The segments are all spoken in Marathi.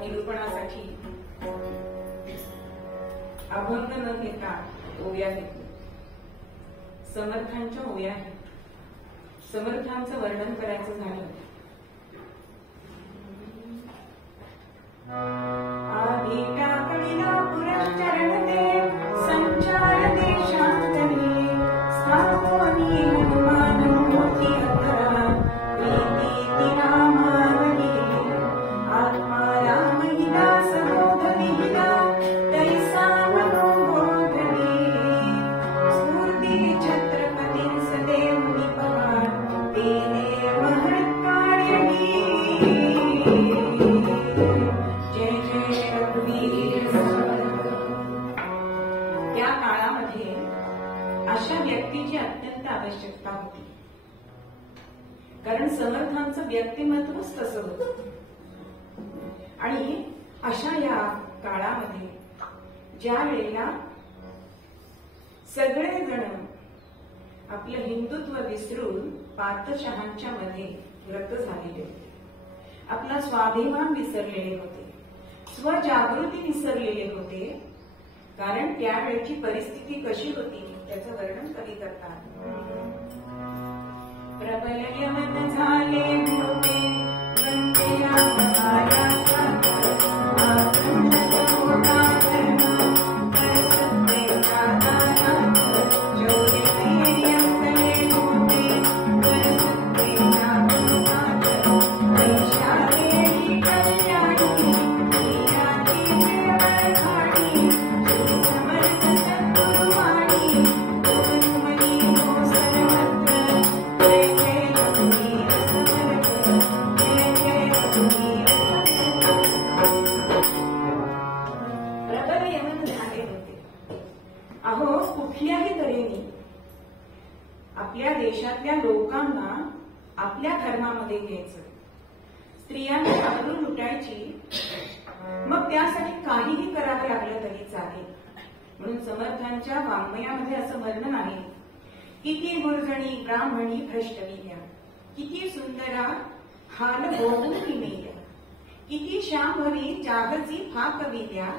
निरूपणासाठी अभंग न घेता ओव्या घेतल्या. समर्थांच्या ओव्या आहेत. समर्थांचं वर्णन करायचं झालं आधी टाकळीला पुरश्चरण दे संचार देशांतरी स्थापनी हनुमान मोठी अकरा प्रीती तिरामावली आत्मा राम हिला सरोध विहिला तैसा मनोबोधली स्फूर्ती छत्रपती सदैव निपहार तेने महत्कार्यणी जय जय रघुवीर. त्या काळामध्ये अशा व्यक्तीची अत्यंत आवश्यकता होती, कारण समर्थांचं व्यक्तिमत्वच तसं होतं. आणि अशा या काळामध्ये ज्या वेळेला सगळेजण आपलं हिंदुत्व विसरून पातशहांच्या मध्ये व्रत झालेले होते, आपला स्वाभिमान विसरलेले होते, स्वजागृती विसरलेले होते. कारण त्यावेळची परिस्थिती कशी होती त्याचं वर्णन कवी करतात. प्रबल यमन झाले होते वंदेया महाराष्ट्रात अखंड होता धर्म कर सत्तेचा दानात जेवढे धैर्य कले होते कर सत्तेच्या दानात पैशा वेळी कल्याणी वीराची वेळ खाणी समर्थ सद्गुरुवाणी गुरुमणी हो सर्वत्र जय जय रघुवीर समर्थ जय जय रघुवीर समर्थ. प्रबल यमन झाले होते. अहो कुठल्याही तऱ्हेने आपल्या देशातल्या लोकांना आपल्या धर्मामध्ये घ्यायचं, स्त्रियांची आबरू लुटायची, मग त्यासाठी काहीही करावं लागलं तरी चालेल. म्हणून समर्थांच्या वाङ्मयामध्ये असं वर्णन आहे, किती गुर्जणी ब्राह्मणी भ्रष्टविल्या, किती सुंदरा हाल भोगून मेल्या, किती शांभवी चाहची फाकविल्या,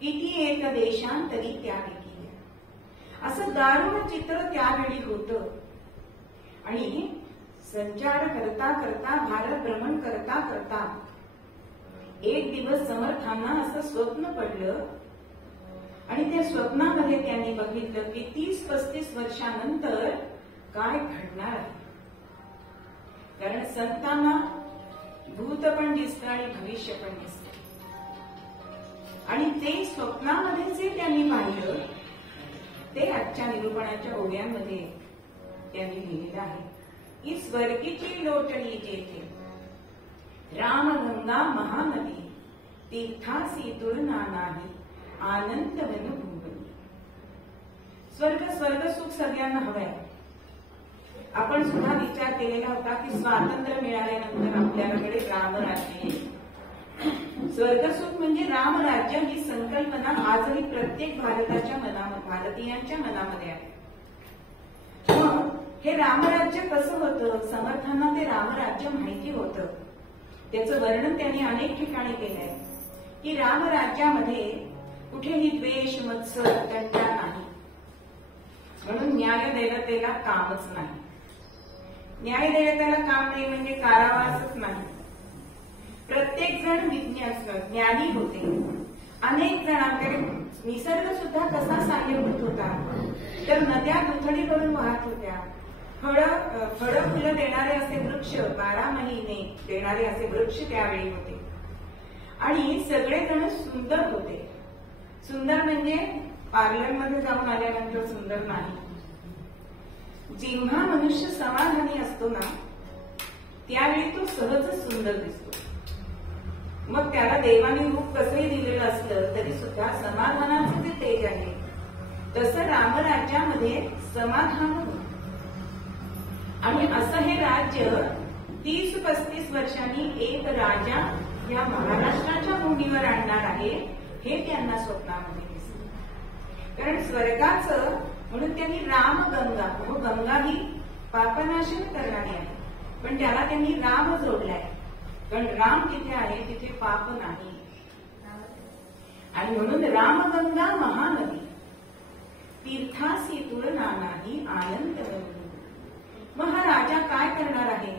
किती एक देशांतरी त्या विकिल्या. असं दारुण चित्र त्यावेळी होतं. आणि संचार करता करता भारत भ्रमण करता करता एक दिवस समर्थांना असं स्वप्न पडलं आणि त्या स्वप्नामध्ये त्यांनी बघितलं की 30-35 वर्षानंतर काय घडणार आहे. कारण संतांना भूत पण दिसतं आणि भविष्य पण दिसतं. आणि ते स्वप्नामध्ये जे त्यांनी पाहिलं ते आजच्या निरूपणाच्या ओव्यांमध्ये त्यांनी लिहिलेलं आहे की स्वर्गीची लोटली जेथे रामगंगा महानदी तीर्थासी तुलना नाही आनंद वनभूमी. स्वर्ग सुख सगळ्यांना हवंय. आपण सुद्धा विचार केलेला होता की स्वातंत्र्य मिळाल्यानंतर आपल्याकडे रामराज्य येईल. स्वर्गसुख म्हणजे रामराज्य ही संकल्पना आजही प्रत्येक भारतीयांच्या मनामध्ये आहे. मग हे रामराज्य कसं होतं? समर्थांना ते रामराज्य माहिती होतं. त्याचं वर्णन त्यांनी अनेक ठिकाणी केलंय की रामराज्यामध्ये कुठेही द्वेष मत्सर तंटा नाही. म्हणून न्यायदेवतेला कामच नाही. न्यायदेवतेला काम नाही म्हणजे कारावासच नाही. प्रत्येक जण ज्ञानी होते. अनेक जणांकडे निसर्ग सुद्धा कसा सहाय्यभूत होता. तर नद्या दुथडी करून वाहत होत्या. फळं फुलं देणारे असे वृक्ष, 12 महिने देणारे असे वृक्ष त्यावेळी होते. आणि सगळेजण सुंदर होते. सुंदर म्हणजे पार्लरमध्ये जाऊन आल्यानंतर सुंदर नाही. जेव्हा मनुष्य समाधानी असतो ना त्यावेळी तो सहजच सुंदर दिसतो. मग त्याला देवाने रूप कसंही दिलेलं असलं तरी सुद्धा समाधानाचं जे तेज आहे तसं रामराज्यामध्ये समाधान होतं. आणि असं हे राज्य 30-35 वर्षांनी एक राजा या महाराष्ट्राच्या भूमीवर आणणार आहे हे त्यांना स्वप्नामध्ये दिसलं. कारण स्वर्गाचं म्हणून त्यांनी रामगंगा, गंगा ही पापनाशन करणारी आहे, पण त्याला त्यांनी राम जोडलाय. कारण राम तिथे आहे तिथे पाप नाही. आणि म्हणून रामगंगा महानदी तीर्थासी तुलना नाही आनंद. मग हा राजा काय करणार आहे?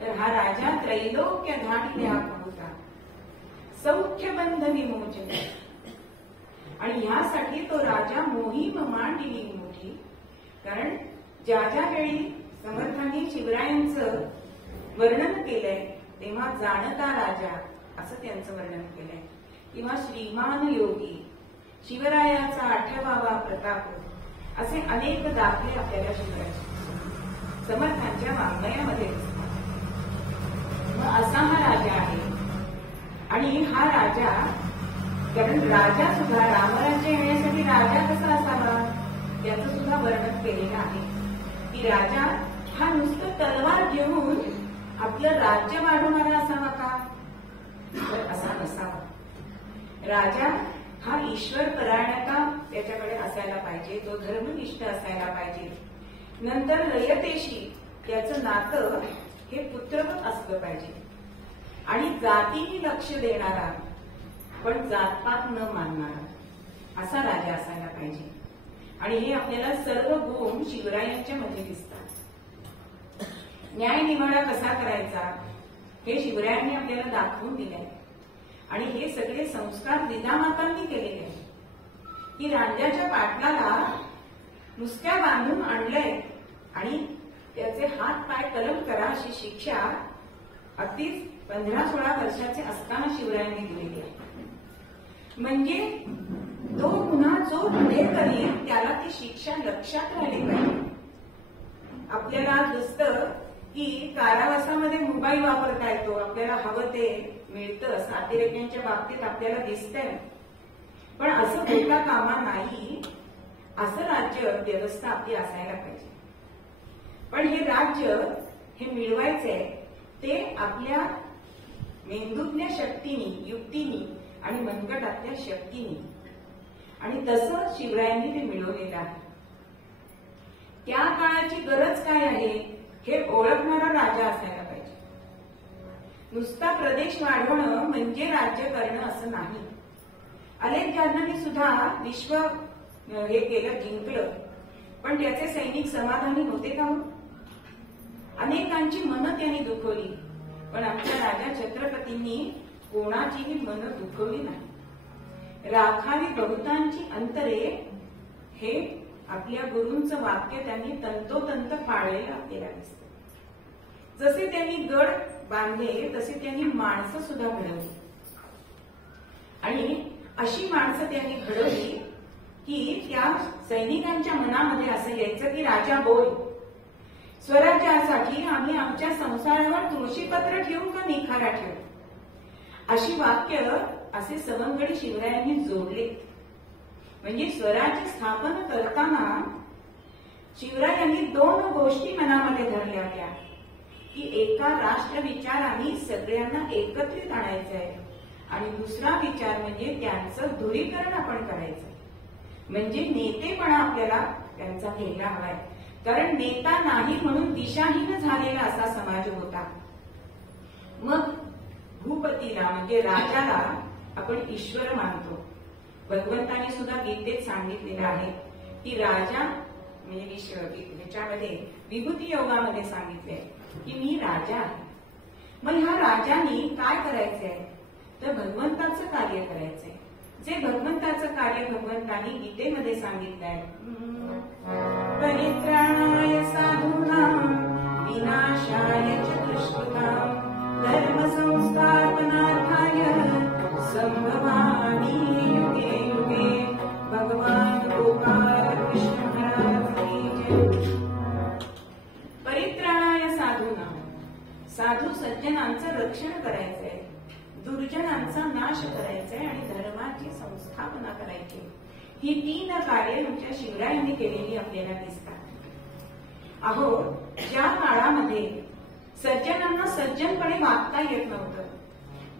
तर हा राजा त्रैलोक्य धाडिल्या होता, सौख्य बंध विमोचन. आणि यासाठी तो राजा मोहीम मांडली मोठी. कारण ज्या ज्या वेळी समर्थांनी शिवरायांचं वर्णन केलंय तेव्हा जाणता राजा असं त्यांचं वर्णन केलंय, किंवा श्रीमान योगी, शिवरायाचा 8वा प्रताप, असे अनेक दाखले आपल्याला शिवरायाचे समर्थांच्या वाङ्मयामध्ये दिसतात. मग असा हा राजा आहे. आणि हा राजा, कारण राजा सुद्धा रामराज्य येण्यासाठी राजा कसा असावा त्याचं सुद्धा वर्णन केलेलं आहे की राजा हा नुसतं तलवार घेऊन आपलं राज्य वाढवणारा असावा का? तर असा नसावा. राजा हा ईश्वर परायणता त्याच्याकडे असायला पाहिजे, तो धर्मनिष्ठ असायला पाहिजे. नंतर रयतेशी त्याचं नातं हे पुत्रवत असलं पाहिजे. आणि जातीने लक्ष देणारा पण जातपात न मानणारा असा राजा असायला पाहिजे. आणि हे आपल्याला सर्व गुण शिवरायांच्या मध्ये दिसतात. न्यायनिवाडा कसा करायचा हे शिवरायांनी आपल्याला दाखवून दिलंय. आणि हे सगळे संस्कार जिजामातांनी केलेले आहेत की राजाच्या पाटलाला नुसत्या बांधून आणलंय आणि त्याचे हात पाय कलम करा अशी शिक्षा अगदीच 15-16 वर्षाचे असताना शिवरायांनी दिलेली आहे. म्हणजे तो पुन्हा जो पुढे करील त्याला ती शिक्षा लक्षात राहिली पाहिजे. आपल्याला दिसतं की कारावासामध्ये मोबाईल वापरता येतो, आपल्याला हवं ते मिळतं, अतिरेक्यांच्या बाबतीत आपल्याला दिसतंय. पण असं होता कामा नाही. असं राज्य व्यवस्था आपली असायला पाहिजे. पण हे राज्य हे मिळवायचंय ते आपल्या मेंदूतल्या शक्तीनी, युक्तीनी आणि मनगटातल्या शक्तीनी. आणि तसं शिवरायांनी ते मिळवलेलं आहे. त्या काळाची गरज काय आहे हे ओळखणारा राजा असायला पाहिजे. नुसता प्रदेश वाढवणं म्हणजे राज्य करणं असं नाही. अलेक्झांडरने सुद्धा विश्व हे केलं, जिंकलं, पण त्याचे सैनिक समाधानी होते का? अनेकांची मनं त्यांनी दुखवली, पण आमच्या राजा छत्रपतींनी कोणाचीही मनं दुखवली नाही. राखावी बहुतांची अंतरे हे आपल्या गुरूंचं वाक्य त्यांनी तंतोतंत पाळलेलं आपल्याला दिसतं. जसे त्यांनी गड बांधले तसे त्यांनी माणसं सुद्धा घडवली. आणि अशी माणसं त्यांनी घडवली की त्या सैनिकांच्या मनामध्ये असं यायचं की राजा बोल, स्वराज्यासाठी आम्ही आमच्या संसारावर तुळशीपत्र ठेवू का निखारा ठेवू, अशी वाक्य असे सवंगडी शिवरायांनी जोडले. म्हणजे स्वराज्य स्थापन करताना शिवरायांनी 2 गोष्टी मनामध्ये धरल्या होत्या की एका राष्ट्र विचाराने सगळ्यांना एकत्रित आणायचं आहे आणि दुसरा विचार म्हणजे त्यांचं ध्रुवीकरण आपण करायचं. म्हणजे नेतेपणा आपल्याला त्यांचा घ्यायला हवाय. कारण नेता नाही म्हणून दिशाहीन झालेला असा समाज होता. मग भूपतीला म्हणजे राजाला आपण ईश्वर मानतो. भगवंताने सुद्धा गीतेत सांगितलेलं आहे की राजा म्हणजे ह्याच्यामध्ये विभूती योगामध्ये सांगितले की मी राजा आहे. मग ह्या राजाने काय करायचंय तर भगवंताचं कार्य करायचंय. जे भगवंताचं कार्य भगवंतानी गीतेमध्ये सांगितलंय, परित्राणाय साधूनां विनाशाय च दुष्कृतां धर्म संस्थापनार्थाय संभवामि युगे युगे. भगवान गोपाल कृष्ण महाराज की जय. परित्राणाय साधूनां, साधू सज्जनांचं रक्षण करायचंय, दुर्जनांचा नाश करायचाय आणि धर्माची संस्थापना करायची. ही 3 कार्य आमच्या शिवरायांनी केलेली आपल्याला दिसतात. अहो, ज्या काळामध्ये सज्जनांना सज्जनपणे वागता येत नव्हतं,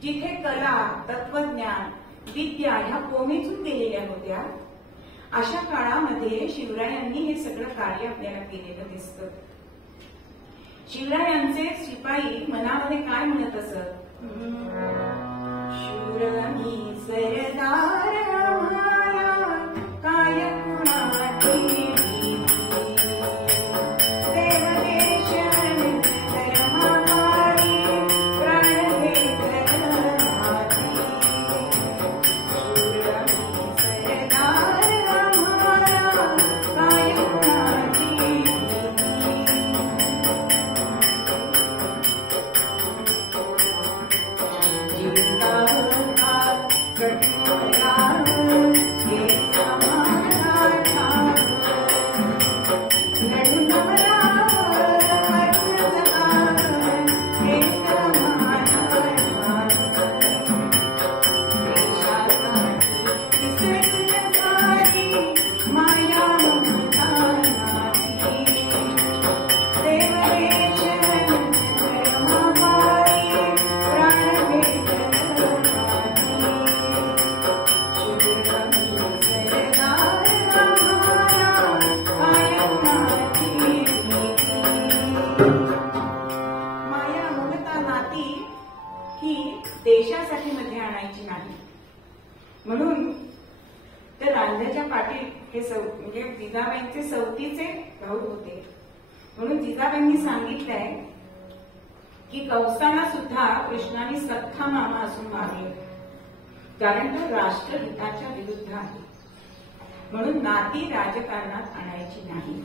जिथे कला, तत्वज्ञान, विद्या ह्या कोमेजून गेलेल्या होत्या, अशा काळामध्ये शिवरायांनी हे सगळं कार्य आपल्याला केलेलं दिसतं. शिवरायांचे शिपाई मनामध्ये काय म्हणत असत? शूरनी सरदार देशासाठी मध्ये आणायची नाही. म्हणून तर रांझ्याच्या पाटील हे म्हणजे जिजाबाईंचे सवतीचे भाऊ होते. म्हणून जिजाबाईंनी सांगितलंय की कंसाला सुद्धा कृष्णाने सख्खा मामा असून मारले, कारण तो राष्ट्रहिताच्या विरुद्ध आहे. म्हणून नाती राजकारणात आणायची नाही.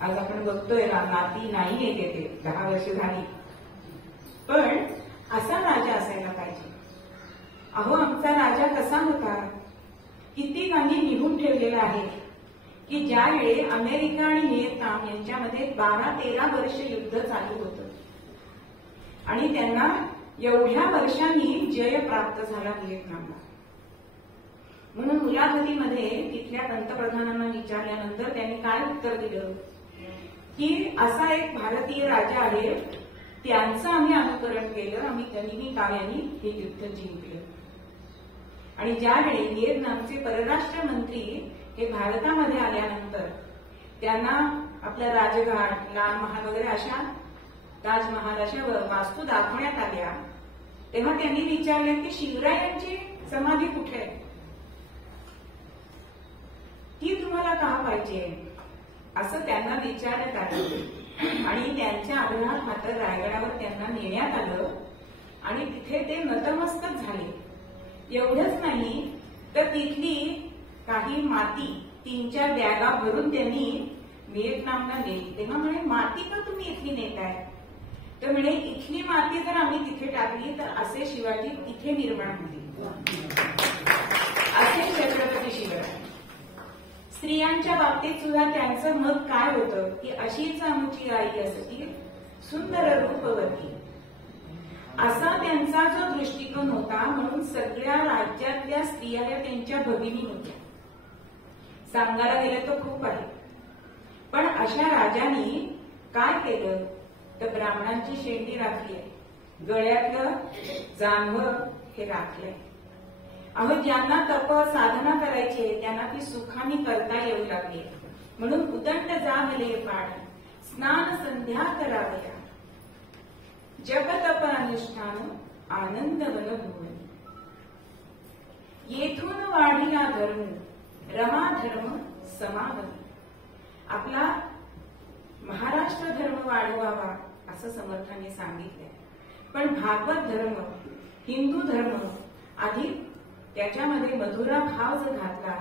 आज आपण बघतोय नाती नाही येते, 10 वर्ष झाली, पण असा राजा असायला पाहिजे. अहो, आमचा राजा कसा होता, किती गाणी निघून ठेवलेला आहे की ज्यावेळी अमेरिका आणि व्हिएतनाम यांच्यामध्ये 12-13 वर्ष युद्ध चालू होतं आणि त्यांना एवढ्या वर्षांनी जय प्राप्त झाला व्हिएतनामला. म्हणून मुलाखतीमध्ये तिथल्या पंतप्रधानांना विचारल्यानंतर त्यांनी काय उत्तर दिलं की असा एक भारतीय राजा आहे, त्यांचं आम्ही अनुकरण केलं, आम्ही गनिमी काव्यानी हे युद्ध जिंकलं. आणि ज्यावेळी व्हिएतनामचे परराष्ट्र मंत्री हे भारतामध्ये आल्यानंतर त्यांना आपला राजघाट, लाल महाल वगैरे अशा, ताजमहाल अशा वास्तू दाखवण्यात आल्या, तेव्हा त्यांनी विचारले की शिवरायांची समाधी कुठे आहे, ती तुम्हाला का पाहिजे, असं त्यांना विचारण्यात आलं. आणि त्यांच्या आग्रहात मात्र रायगडावर त्यांना नेण्यात आलं आणि तिथे ते नतमस्तक झाले. एवढंच नाही तर तिथली काही माती 3-4 बॅगा भरून त्यांनी व्हिएतनामला नेली. तेव्हा म्हणे, माती का तुम्ही इथली नेताय, तर म्हणे इथली माती जर आम्ही तिथे टाकली तर असे शिवाजी तिथे निर्माण होतील, असे छत्रपती शिवराय. स्त्रियांच्या बाबतीत सुद्धा त्यांचं मत काय होतं की अशीच आमची आई असती सुंदर रूपवती, असा त्यांचा जो दृष्टिकोन होता. म्हणून सगळ्या राज्यातल्या स्त्रिया त्यांच्या भगिनी होत्या. सांगायला गेलं तर खूप आहे, पण अशा राजांनी काय केलं तर ब्राह्मणांची शेंडी राखली आहे, गळ्यातलं जानवं हे राखलंय. अहो, ज्यांना तप साधना करायची आहे त्यांना ती सुखाने करता येऊ लागली. म्हणून उदंड जाहले पाठ, स्नान संध्या करावया, जप तप अनुष्ठान आनंद वनभुवन. येथून वाढीला धर्म, रमा धर्म समागम. आपला महाराष्ट्र धर्म वाढवावा असं समर्थांनी सांगितलंय. पण भागवत धर्म, हिंदू धर्म अधिक त्याच्यामध्ये मधुरा भाव जर घातला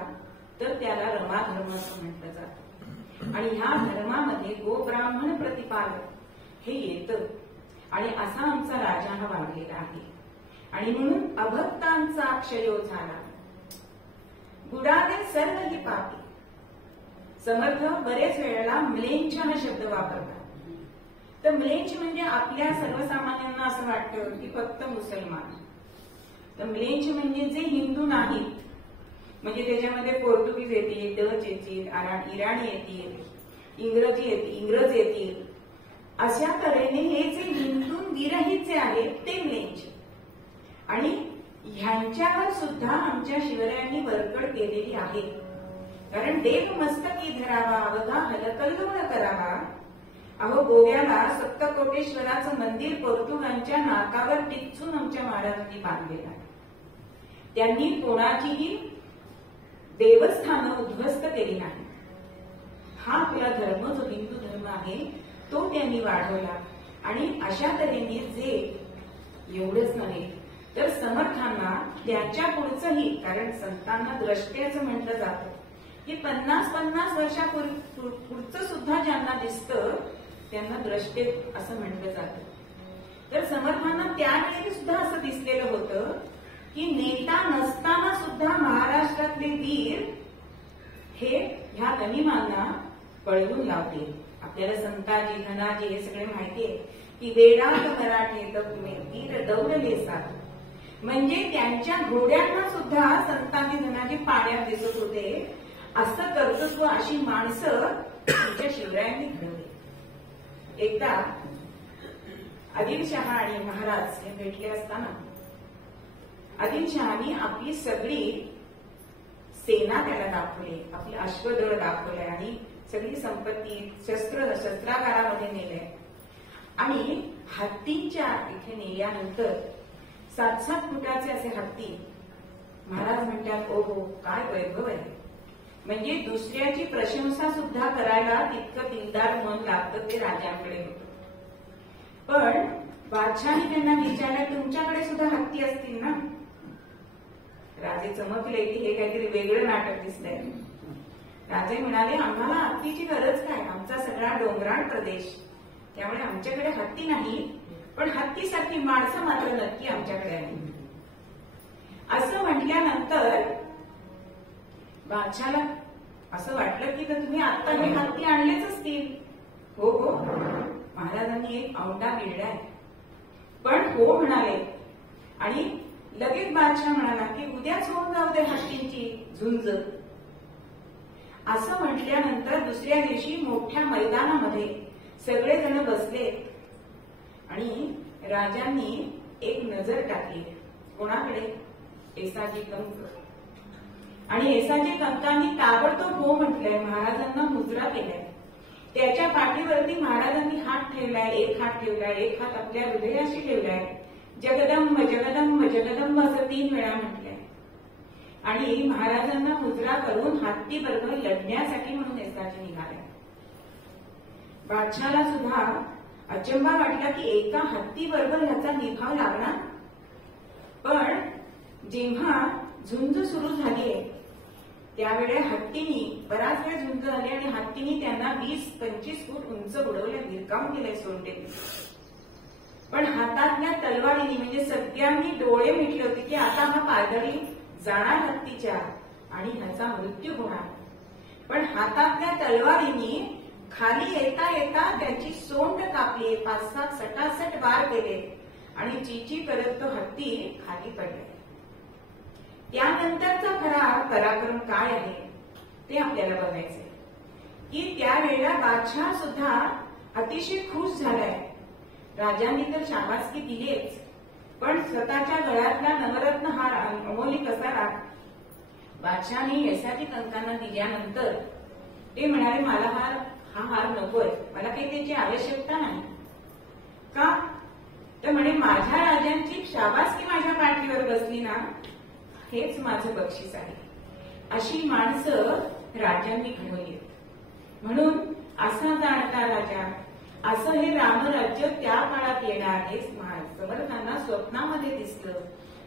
तर त्याला रमा धर्म असं म्हटलं जातं. आणि ह्या धर्मामध्ये गोब्राह्मण प्रतिपादक हे येतं आणि असा आमचा राजा हा वाढलेला आहे. आणि म्हणून अभक्तांचा क्षयो झाला, बुडाले सर्व ही पापी. समर्थ बरेच वेळेला म्लेंछ हा शब्द वापरतात. तर म्लेंछ म्हणजे आपल्या सर्वसामान्यांना असं वाटतं की फक्त मुसलमान. तर म्लेंछ म्हणजे जे हिंदू नाहीत, म्हणजे त्याच्यामध्ये पोर्तुगीज येतील, डच येतील, इराणी येतील, इंग्रज येतील, अशा तऱ्हेने हे जे हिंदू विरहित जे आहेत ते म्लेंछ. आणि ह्यांच्यावर सुद्धा आमच्या शिवरायांनी वरकड केलेली आहे. कारण देव मस्तकी धरावा, अवघा हलकल्लोळ करावा. अहो, गोव्याला सप्तकोटेश्वराचं मंदिर पोर्तुगालच्या नाकावर टिचून आमच्या महाराजांनी बांधलेलं आहे. त्यांनी कोणाचीही देवस्थानं उद्ध्वस्त केली नाही. हा आपला धर्म जो हिंदू धर्म आहे तो त्यांनी वाढवला. आणि अशा तऱ्हेने जे एवढंच नव्हे तर समर्थांना त्यांच्या पुढचंही, कारण संतांना द्रष्ट्याचं म्हटलं जातं की 50-50 वर्षापुढचं सुद्धा ज्यांना दिसतं त्यांना द्रष्टे असं म्हटलं जातं. तर समर्थांना त्यावेळी सुद्धा असं दिसलेलं होतं की नेता नसताना सुद्धा महाराष्ट्रातले वीर हे ह्या गनिमांना पळवून लावतील. आपल्याला संताजी धनाजी हे सगळे माहितीये की वेडात मराठे वीर दौडले साथ, म्हणजे त्यांच्या घोड्यांना सुद्धा संताजी धनाजी पाण्यात दिसत होते. असं कर्तृत्व, अशी माणसं तिच्या शिवरायांनी घडवली. एकदा आदिलशहा आणि महाराज हे भेटले असताना आदिलशहानी आपली सगळी सेना त्याला दाखवली, आपले अश्वदळ दाखवले आणि सगळी संपत्ती शस्त्रागारामध्ये नेले आणि हत्तीच्या इथे नेल्यानंतर 7-7 फुटाचे असे हत्ती. महाराज म्हणतात, ओहो काय वैभव आहे. म्हणजे दुसऱ्याची प्रशंसा सुद्धा करायला तितकं दिलदार मन लागतं ते राजांकडे होतं. पण बादशाहाने त्यांना विचारलं, तुमच्याकडे सुद्धा हत्ती असतील ना? राजे चमकले की हे काहीतरी वेगळं नाटक दिसतंय. राजे म्हणाले, आम्हाला हत्तीची गरज काय, आमचा सगळा डोंगराळ प्रदेश, त्यामुळे आमच्याकडे हत्ती नाही, पण हत्तीसारखी माणसं मात्र नक्की आमच्याकडे आहे. असं म्हटल्यानंतर बादशाला असं वाटलं की तुम्ही आता हे हत्ती आणलेच असतील. हो हो, महाराजांनी एक औंढा गिळलाय. पण हो म्हणाले आणि लगेच बादशाह म्हणाला की उद्याच होऊन जाऊ दे हत्तींची झुंज. असं म्हटल्यानंतर दुसऱ्या दिवशी मोठ्या मैदानामध्ये सगळेजण बसले आणि राजांनी एक नजर टाकली. कोणाकडे? येसाजी कंक. आणि येसाजी कंकांनी ताबडतोब हो म्हटलंय, महाराजांना मुजरा केलाय. त्याच्या पाठीवरती महाराजांनी हात ठेवलाय, एक हात ठेवलाय, एक हात आपल्या हृदयाशी ठेवलाय. जगदंब जगदंब जगदंब असं 3 वेळा म्हटलंय आणि महाराजांना मुजरा करून हत्ती बरोबर लढण्यासाठी म्हणून येसाजी निघाले. बादशाला सुद्धा अचंबा वाटला की एका हत्ती बरोबर ह्याचा निभाव लागणार. पण जेव्हा झुंज सुरू झालीये त्यावेळेस हत्तीनी बराच वेळ झुंज झाली आणि हत्तीनी त्यांना 20-25 फूट उंच बुडवल्या, भिरकावून केलंय सोंडे. पण हातातल्या तलवारीने म्हणजे सगळ्यांनी डोळे मिटले होते की आता हा पायदळी जाणार हत्तीच्या आणि ह्याचा मृत्यू होणार. पण हातातल्या तलवारीने खाली येता येता त्याची सोंड कापली, 5-7 सटासट वार केले आणि चिची करत तो हत्ती खाली पडले. त्यानंतरचा खरा पराक्रम काय आहे ते आपल्याला बघायचंय की त्यावेळेला बादशाह सुद्धा अतिशय खुश झालाय. राजांनी तर शाबासकी दिलीच, पण स्वतःच्या गळ्यातला नवरत्न हार अमोली कसारा बादशाहने येसाजी कंकांना दिल्यानंतर ते म्हणाले, मला हा हार नकोय, मला काही त्याची आवश्यकता नाही. का? तर म्हणे माझ्या राजांची शाबासकी माझ्या पाठीवर बसली ना, हेच माझं बक्षीस आहे. अशी माणसं राजांनी घडवली. म्हणून असा जाणता राजा, असं हे रामराज्य त्या काळात येणार हे समर्थांना स्वप्नामध्ये दिसलं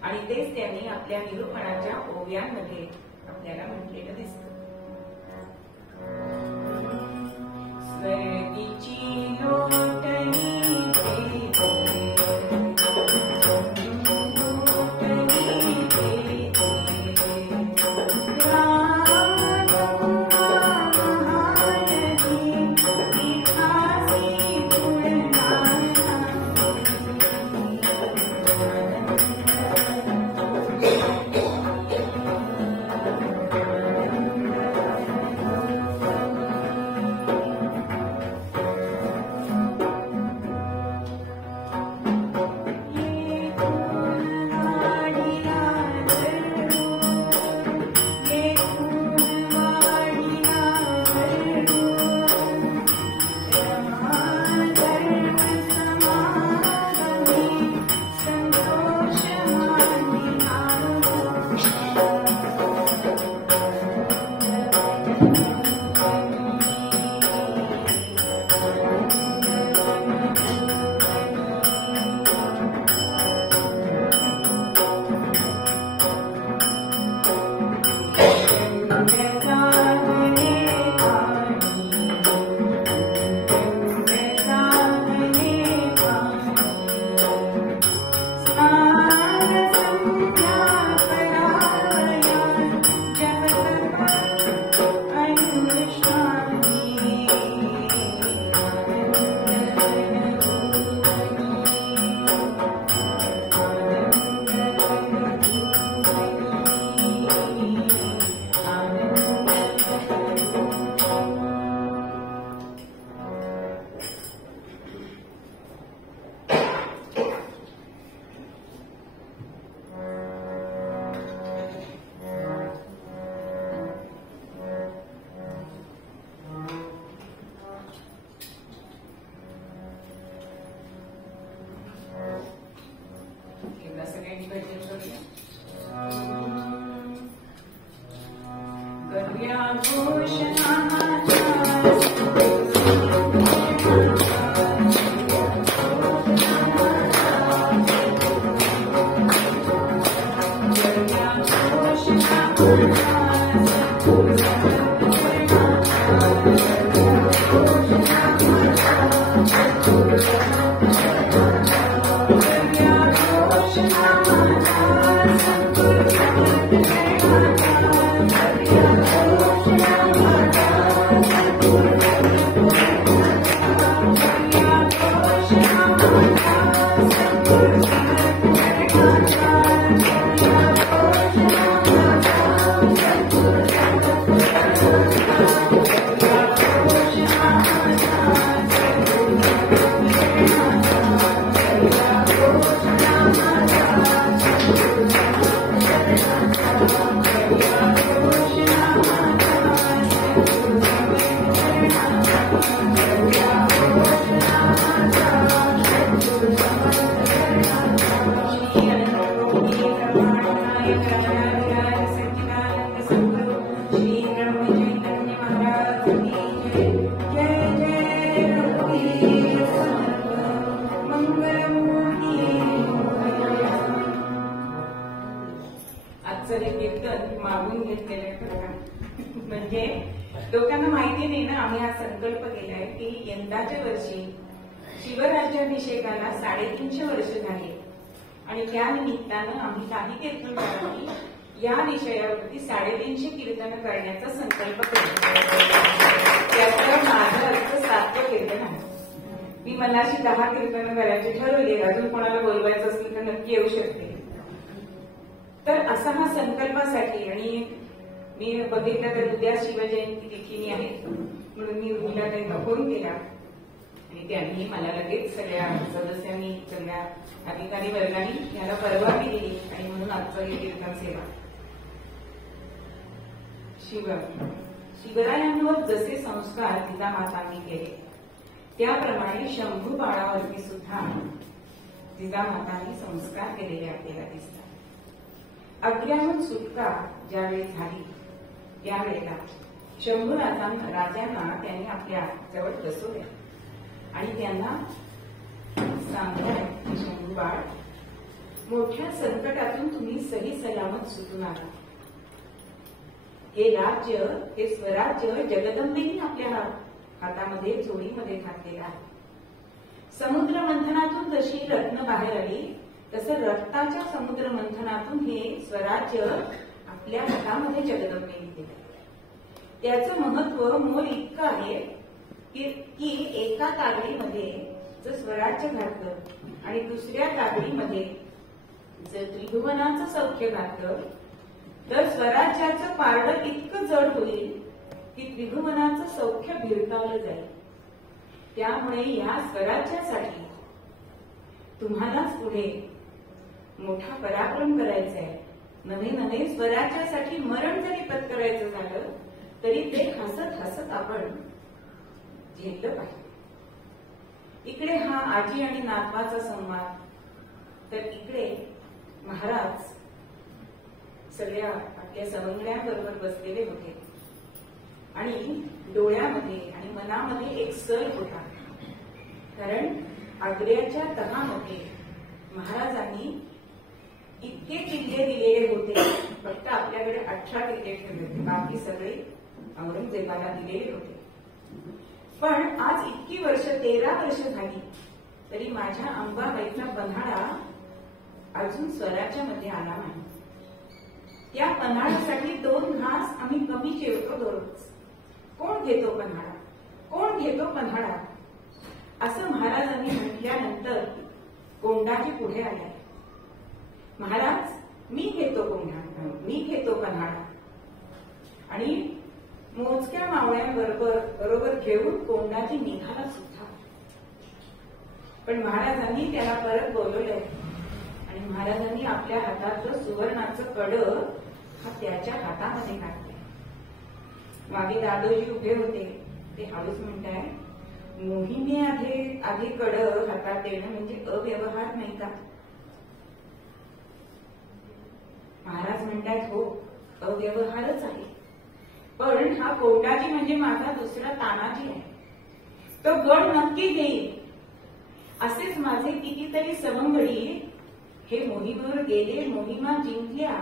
आणि तेच त्यांनी आपल्या निरूपणाच्या ओव्यांमध्ये आपल्याला म्हटलेलं दिसतं. स्वर्गीची लोटली एकदा सगळ्यांनी भजन करूया. करूया घोषणा मागून घेतलेलं. म्हणजे लोकांना माहिती नाही ना, आम्ही हा संकल्प केलाय की यंदाच्या वर्षी शिवराज्याभिषेकाला 350 वर्ष झाली आणि त्या निमित्तानं आम्ही काही कीर्तनकारांनी या विषयावरती 350 कीर्तन करण्याचा संकल्प केला. त्याचं माझं अर्थ 7वं कीर्तन आहे. मी मनाशी 10 कीर्तन करायचे ठरवले. अजून कोणाला बोलवायचं असेल तर नक्की येऊ शकते. तर असा हा संकल्पासाठी, आणि मी बघितलं तर उद्या शिवजयंती तिथी आहे म्हणून मी उद्या त्यांना फोन केला आणि त्यांनी मला लगेच सगळ्या सदस्यांनी, सगळ्या अधिकारी वर्गाने याला परवानगी दिली आणि म्हणून आजचं हे कीर्तन सेवा. शिवरायांवर जसे संस्कार जिजामातांनी केले त्याप्रमाणे शंभू बाळावरती सुद्धा जिजामातांनी संस्कार केलेले आपल्याला दिसतात. आज्ञाहून सुटका ज्यावेळी झाली त्यावेळेला शंभू राजांना त्यांनी आपल्या जवळ बसवले आणि त्यांना सांगितलं, शंभू बाळ, मोठ्या संकटातून तुम्ही सही सलामत सुटून आला. हे राज्य, हे स्वराज्य जगदंबेने आपल्या हातामध्ये, चोळीमध्ये घातलेलं आहे. समुद्र मंथनातून जशी रत्न बाहेर आली तसं रक्ताच्या समुद्र मंथनातून हे स्वराज्य आपल्या हातामध्ये जगदंबेने दिलं. त्याचं महत्व मोल इतकं आहे की एका तागडीमध्ये जर स्वराज्य घातलं आणि दुसऱ्या तागडीमध्ये जर त्रिभुवनाचं सौख्य घातलं तर स्वराज्याचं पारडं इतकं जड होईल की त्रिभुवनाचं सौख्य भिरकावलं जाईल. त्यामुळे या स्वराज्यासाठी तुम्हालाच पुढे मोठा पराक्रम करायचा आहे. नवे स्वराज्यासाठी मरण जरी पत्करायचं झालं तरी ते हसत हसत आपण झेललं पाहिजे. इकडे हा आजी आणि नातवाचा संवाद, तर इकडे महाराज सगळ्या आपल्या सवंगड्यांबरोबर बसलेले होते आणि डोळ्यामध्ये आणि मनामध्ये एक सल होता. कारण आग्र्याच्या तहामध्ये महाराजांनी इतके किल्ले दिलेले होते, फक्त आपल्याकडे 18 किल्ले ठेवले होते, बाकी सगळे औरंगजेबाला दिलेले होते. पण आज इतकी वर्ष, 13 वर्ष झाली तरी माझ्या अंबाबाईचा पन्हाळा अजून स्वराज्यामध्ये आला नाही. त्या पन्हाळ्यासाठी 2 घास आम्ही कमी जेवतो दररोज. कोण घेतो पन्हाळा, कोण घेतो पन्हाळा, असं महाराजांनी म्हटल्यानंतर कोंडाजी पुढे आले. महाराज, मी घेतो मी घेतो पन्हाळा. आणि मोजक्या मावळ्यांबरोबर घेऊन कोंडाजी निघाला सुद्धा. पण महाराजांनी त्याला परत बोलवलंय आणि महाराजांनी आपल्या हातातलं सुवर्णाचं कड हा त्याच्या हातामध्ये घातलंय. मागे दादोजी उभे होते, ते हळूच म्हणताय, मोहिमे आधी कड हातात देणं म्हणजे अव्यवहार नाही का? म्हणतात हो अव्यवहारच आहे, पण हा कोंडाजी म्हणजे माझा दुसरा तानाजी आहे, तो गड नक्की घेईल. असेच माझे कितीतरी सवंगडी हे मोहिमेवर गेले, मोहिमा जिंकल्या,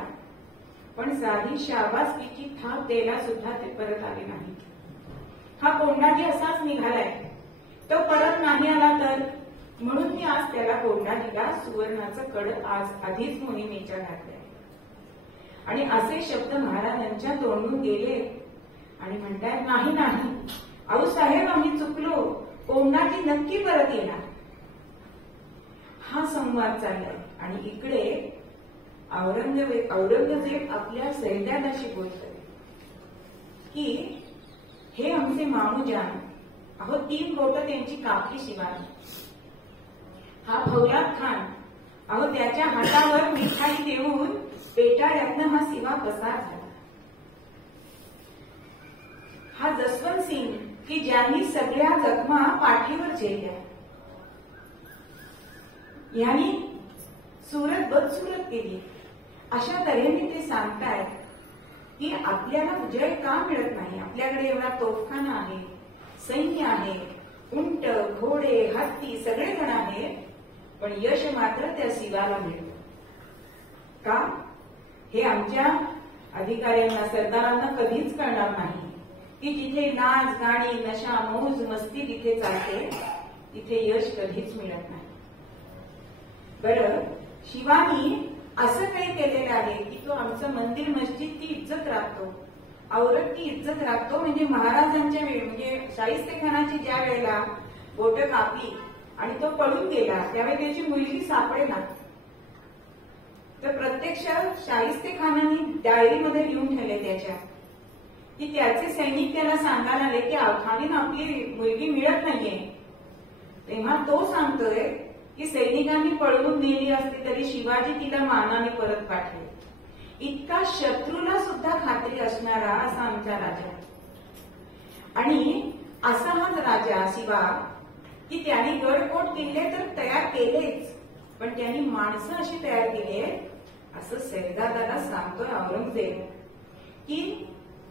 पण साधी शाबासकीची थाप द्यायला सुद्धा ते परत आले नाही. हा कोंडाजी असाच निघालाय, तो परत नाही आला तर, म्हणून मी आज त्याला कोंडाजीला सुवर्णाचं कड आज आधीच मोहिमेच्या घातल्या. आणि असे शब्द महाराजांच्या तोंडून गेले आणि म्हणतात नाही नाही अहो साहेब आम्ही चुकलो, कोंडाजी नक्की परत येणार. हा संवाद चाललाय आणि इकडे औरंगजेब आपल्या सैन्याशी बोलतोय की हे आमचे मामूजान, अहो 3 बोट त्यांची कापली शिवानी. हा फौलाद खान, अहो त्याच्या हातावर मिठाई देऊन पेटाळ्यातनं हा शिवा पसार झाला. हा जसवंत सिंग की ज्यांनी सगळ्या जखमा पाठीवर झेलल्या, यांनी सुरत बदसुरत केली. अशा तऱ्हेने ते सांगतायत की आपल्याला विजय का मिळत नाही, आपल्याकडे एवढा तोफखाना आहे, सैन्य आहे, उंट घोडे हत्ती सगळे जण आहेत, पण यश मात्र त्या शिवाला मिळतं का, हे आमच्या अधिकाऱ्यांना सरदारांना कधीच कळणार नाही की जिथे नाच गाणी नशा मौज मस्ती तिथे चालते तिथे यश कधीच मिळत नाही. बरं, शिवानी असं काही केलेलं आहे की तो आमचं मंदिर मस्जिद ती इज्जत राखतो, औरत ती इज्जत राखतो. म्हणजे महाराजांच्या वेळी म्हणजे शाहिस्तेखानाची ज्या वेळेला बोट कापली आणि तो पळून गेला त्यावेळी त्याची मुलगी सापडेना, तर प्रत्यक्ष शाहिस्तेखानाने डायरीमध्ये लिहून ठेवले त्याच्या की त्याचे सैनिक त्याला सांगायला आले की खालीन आपली मुलगी मिळत नाहीये. तेव्हा तो सांगतोय की सैनिकांनी पळवून नेली असती तरी शिवाजी तिला मानाने परत पाठवेल. इतका शत्रूला सुद्धा खात्री असणारा असा आमचा राजा. आणि असा हाच राजा शिवा की त्यांनी गडकोट किल्ले तर तयार केलेच, पण त्यांनी माणसं अशी तयार केली असं शहजादाला सांगतोय औरंगजेब की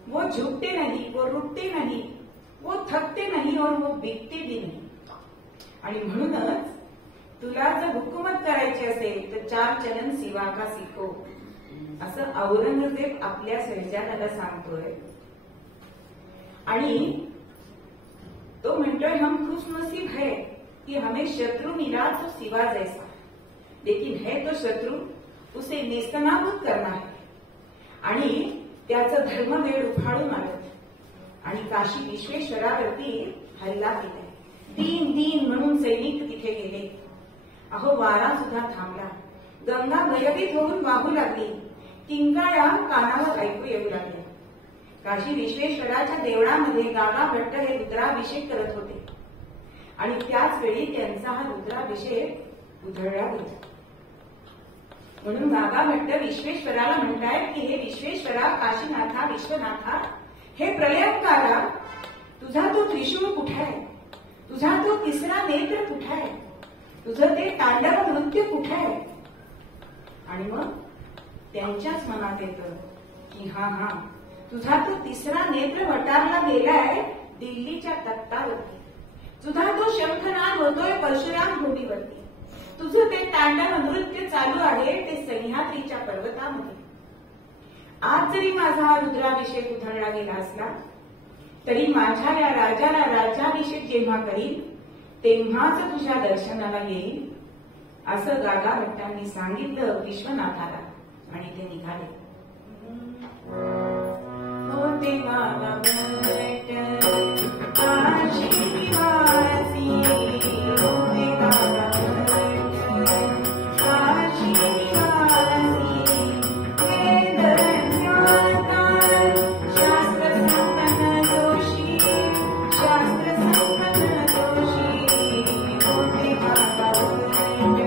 वो झुकते नहीं, वो रुकते नहीं, वो थकते नहीं और वो बिकते भी नहीं. आणि म्हणूनच तुला जर हुकूमत करायची असेल तर 4 चरण शिवा का सीखो असं औरंगजेब आपल्या शहजादाला सांगतोय. आणि तो म्हणतोय हम खुशनसीब है कि हमें शत्रु मिला तो शिवा जैसा, लेकिन है तो शत्रु उसे नेस्तनाबूत करना है. आणि त्याचं धर्मवेळ उफाळून आलं आणि काशी विश्वेश्वरावरती हल्ला केलाय. दीन म्हणून सैनिक तिथे गेले. अहो वारा सुद्धा थांबला, गंगा भयभीत होऊन वाहू लागली, किंकाळ्या कानावर ऐकू येऊ लागल्या. काशी विश्वेश्वराच्या देवळामध्ये गागा भट्ट हे रुद्राभिषेक करत होते आणि त्याच वेळी त्यांचा हा रुद्राभिषेक उधळला होता. म्हणून गागा भट्ट विश्वेश्वराला म्हणतायत की हे विश्वेश्वरा, काशीनाथा, विश्वनाथा, हे प्रलयंकारा, तुझा तो त्रिशूळ कुठे आहे, तुझा तो तिसरा नेत्र कुठे आहे, तुझं ते तांडव नृत्य कुठे आहे. आणि मग त्यांच्याच मनात येतं की हा तुझा तो तिसरा नेत्र वटारला गेलाय दिल्लीच्या तख्तावरती, तुझा तो शंखनाद होतोय परशुराम भूमीवरती, तुझं ते तांडव नृत्य चालू आहे ते सह्याद्रीच्या पर्वतामध्ये. आज जरी माझा हा रुद्राभिषेक उधळला गेला असला तरी माझ्या या राजाला राज्याभिषेक जेव्हा करील तेव्हाच तुझ्या दर्शनाला येईल असं गागा भट्टांनी सांगितलं विश्वनाथाला आणि ते निघाले. होते गागा भट्ट काशी निवासी, होते गागा भट्ट काशी निवासी, वेद ज्ञाता शास्त्र संपन्न जोशी, शास्त्र संपन्न जोशी, होते गागा भट्ट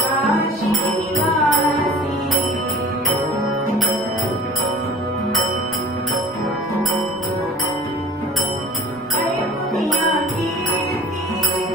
काशी निवासी. ऐकुया कीर्ती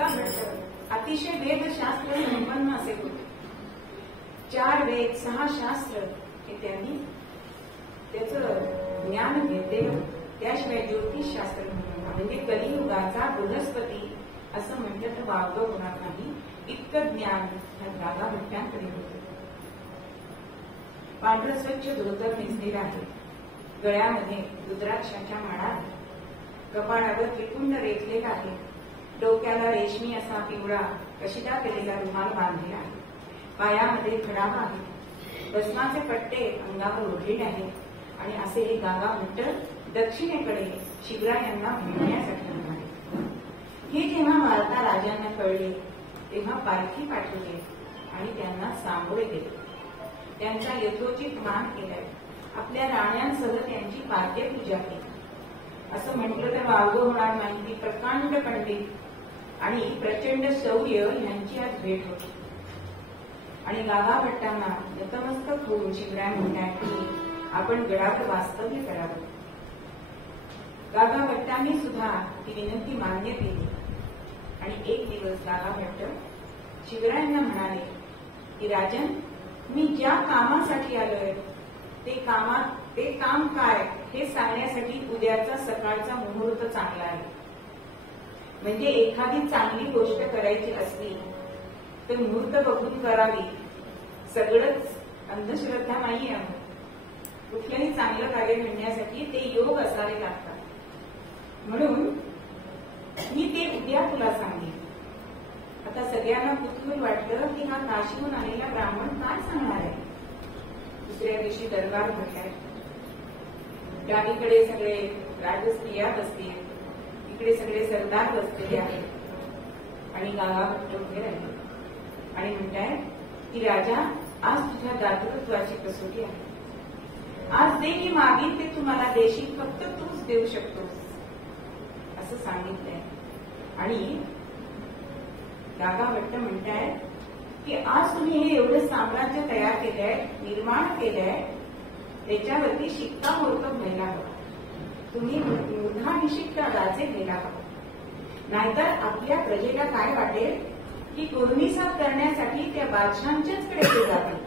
गागा भट्ट अतिशय वेदशास्त्र संपन्न असे होते. 4 वेद 6 शास्त्र हे त्यांनी त्याचं ज्ञान घेतलेलं. त्याशिवाय ज्योतिषशास्त्र म्हणजे कलियुगाचा बृहस्पती असं म्हटलं तर वावगं होणार नाही, इतकं ज्ञान ह्या गागा भट्टांकडे होते. पांढरं स्वच्छ धोतर नेसलेलं आहे, गळ्यामध्ये रुद्राक्षाच्या माळा आहे, कपाळावर त्रिपुंड रेखलेला आहे, डोक्याला रेशमी असा पिवळा कशिदा केलेला रुमाल बांधलेला आहे, पायामध्ये खडावा आहे, भस्माचे पट्टे अंगावर ओढलेले आहेत आणि असे हे गागा भट्ट दक्षिणेकडे शिवरायांना भेटण्यासाठी निघाले. हे जेव्हा वार्ता राजांना कळले तेव्हा पालखी पाठवली आणि त्यांना सामोरे गेले. त्यांचा यथोचित मान केलाय, आपल्या राण्यांसह त्यांची पाद्यपूजा केली. असं म्हटलं तर वावगं होणार नाही की प्रकांड पंडित आणि प्रचंड शौर्य यांची आज भेट होती. आणि गागा भट्टांना नतमस्तक होऊन शिवराय म्हणतात की आपण गडावर वास्तव्य करावं. गागा भट्टांनी सुद्धा ती विनंती मान्य केली आणि एक दिवस गागा भट्ट शिवरायांना म्हणाले की राजन, मी ज्या कामासाठी आलोय ते काम काय हे सांगण्यासाठी उद्याचा सकाळचा मुहूर्त चांगला आहे. म्हणजे एखादी चांगली गोष्ट करायची असली तर मुहूर्त बघून करावी. सगळंच अंधश्रद्धा नाही आहे. कुठलंही चांगलं कार्य घडण्यासाठी ते योग असावे लागतात. म्हणून मी ते उद्या तुला सांगेन. आता सगळ्यांना कुतूहल वाटलं की हा काशीहून आलेला ब्राह्मण काय सांगणार आहे. दुसऱ्या दिवशी दरबार भरलाय. डावीकडे सगळे राजस्त्रिया बसतील, इकडे सगळे सरदार बसलेले आहेत आणि गागा भट्ट उभे राहिले आणि म्हणताय की राजा, आज तुझ्या दातृत्वाची कसोटी आहे. आज जे मी मागीन ते तुम्हाला देशील, फक्त तूच देऊ शकतोस असं सांगितलंय. आणि गागा भट्ट म्हणतायत की आज तुम्ही हे एवढं साम्राज्य तयार केलंय, निर्माण केलंय, त्याच्यावरती शिक्कामोर्तब व्हायला हवं. तुम्ही मूर्धाभिषिक्त राजे व्हायला हवं. नाहीतर आपल्या प्रजेला काय वाटेल की कुर्निसात करण्यासाठी त्या बादशांच्याच कडे ते जातील.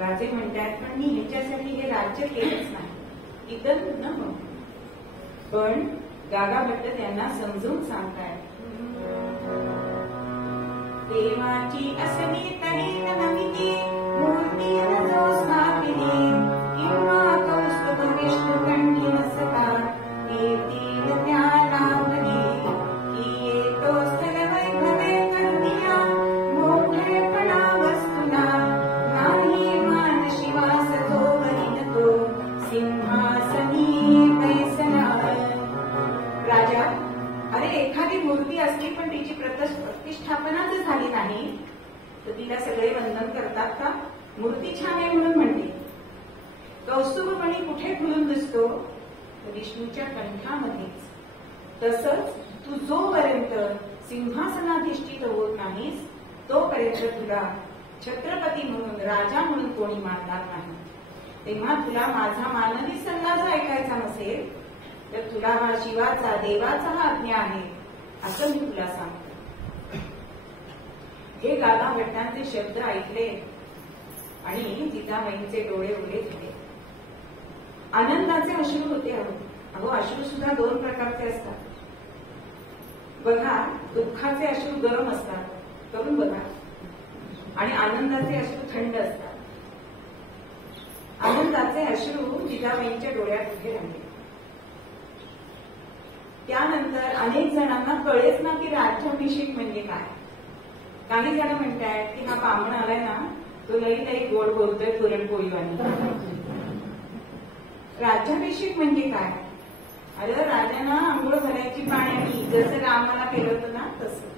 राजे म्हणतात पण मी ह्याच्यासाठी हे राज्य केलंच नाही, इतर न हो. पण गागा भट्ट त्यांना समजून सांगतायत, देवाची असली तरी नमिती मूर्ती जो स्थापिली किंवा कौस्तुभ विष्णुकंठी नसता कीर्ती त्या लावली की येतो स्थल वैभवे करुणिया मोठेपणा वस्तुना नाही मान शिवास तो वरील तो सिंहासनी बैसला. राजा, अरे एखादी मूर्ती असली पण तिची प्रतिष्ठापना जर झाली नाही तर तिला सगळे वंदन करतात का? मूर्ती छान आहे म्हणून म्हणते. कौस्तुभपणी कुठे खुलून दिसतो? विष्णूच्या कंठामध्येच. तसंच तू जोपर्यंत सिंहासनाधिष्ठित होत नाहीस तोपर्यंत तुला छत्रपती म्हणून, राजा म्हणून कोणी मानणार नाही. तेव्हा तुला माझा मानवी सल्ला जर ऐकायचा नसेल तर तुला हा शिवाचा, देवाचा हा आज्ञा आहे असं मी तुला सांगतो. हे गागा भट्टांचे शब्द ऐकले आणि जिजाबाईंचे डोळे उघडे झाले. आनंदाचे अश्रू होते. अहो, अश्रू सुद्धा 2 प्रकारचे असतात बघा. दुःखाचे अश्रू गरम असतात, करून बघा, आणि आनंदाचे अश्रू थंड असतात. आनंदाचे अश्रू जिजाबाईंच्या डोळ्यात उभे राहिले. त्यानंतर अनेक जणांना कळेच ना की राज्याभिषेक म्हणजे काय. काही जण म्हणतायत की हा बामण आलाय ना, तो लई गोड बोलतोय पुरणपोळीवाणी. राज्याभिषेक म्हणजे काय? अरे राजांना आंघोळ भरायची पाण्याने, जसं रामाला केलं होतं ना तसं.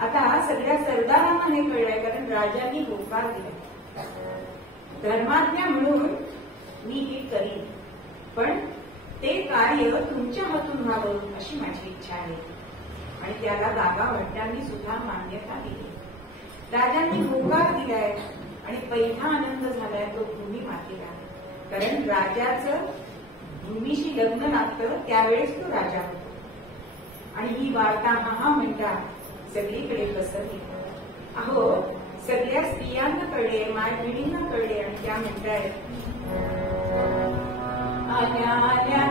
आता सगळ्या सरदारांना हे कळलंय, कारण राजांनी होकार दिला. धर्माज्ञा म्हणून मी हे करीन, पण ते कार्य तुमच्या हातून व्हावं अशी माझी इच्छा आहे. आणि त्याला गागा भट्टांनी सुद्धा मान्यता दिली. राजांनी होकार दिलाय आणि पहिला आनंद झालाय तो भूमी मातेला. कारण राजाचं भूमीशी लग्न लागतं त्यावेळेस तो राजा होतो आणि ही वार्ता हा म्हणता सगळीकडे पसरली. अहो सगळ्या स्त्रियांना कळले, माय बहिणींना कळले आणि त्या म्हणतायत आल्या आल्या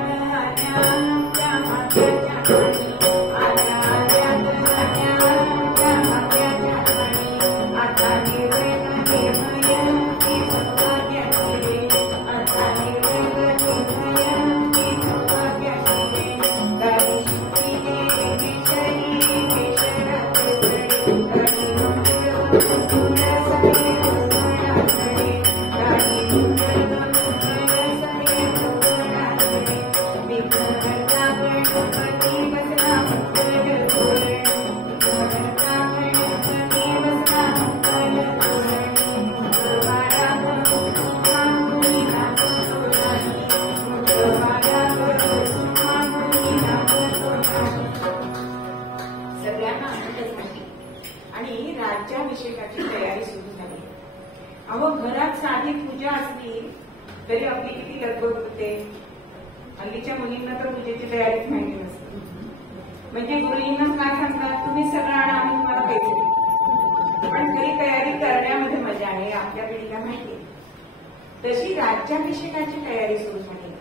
आणि राज्याभिषेकाची तयारी सुरू झाली. अहो घरात साधी पूजा असली तरी आपली किती लगबग होते. हल्लीच्या मुलींना तर पूजेची तयारीच माहिती नसते. म्हणजे मुलींना काय सांगतात, तुम्ही सगळं आणा आम्ही तुम्हाला पैसे देऊ. पण खरी तयारी करण्यामध्ये मजा आहे, आपल्या पिढीला माहिती. तशी राज्याभिषेकाची तयारी सुरू झाली.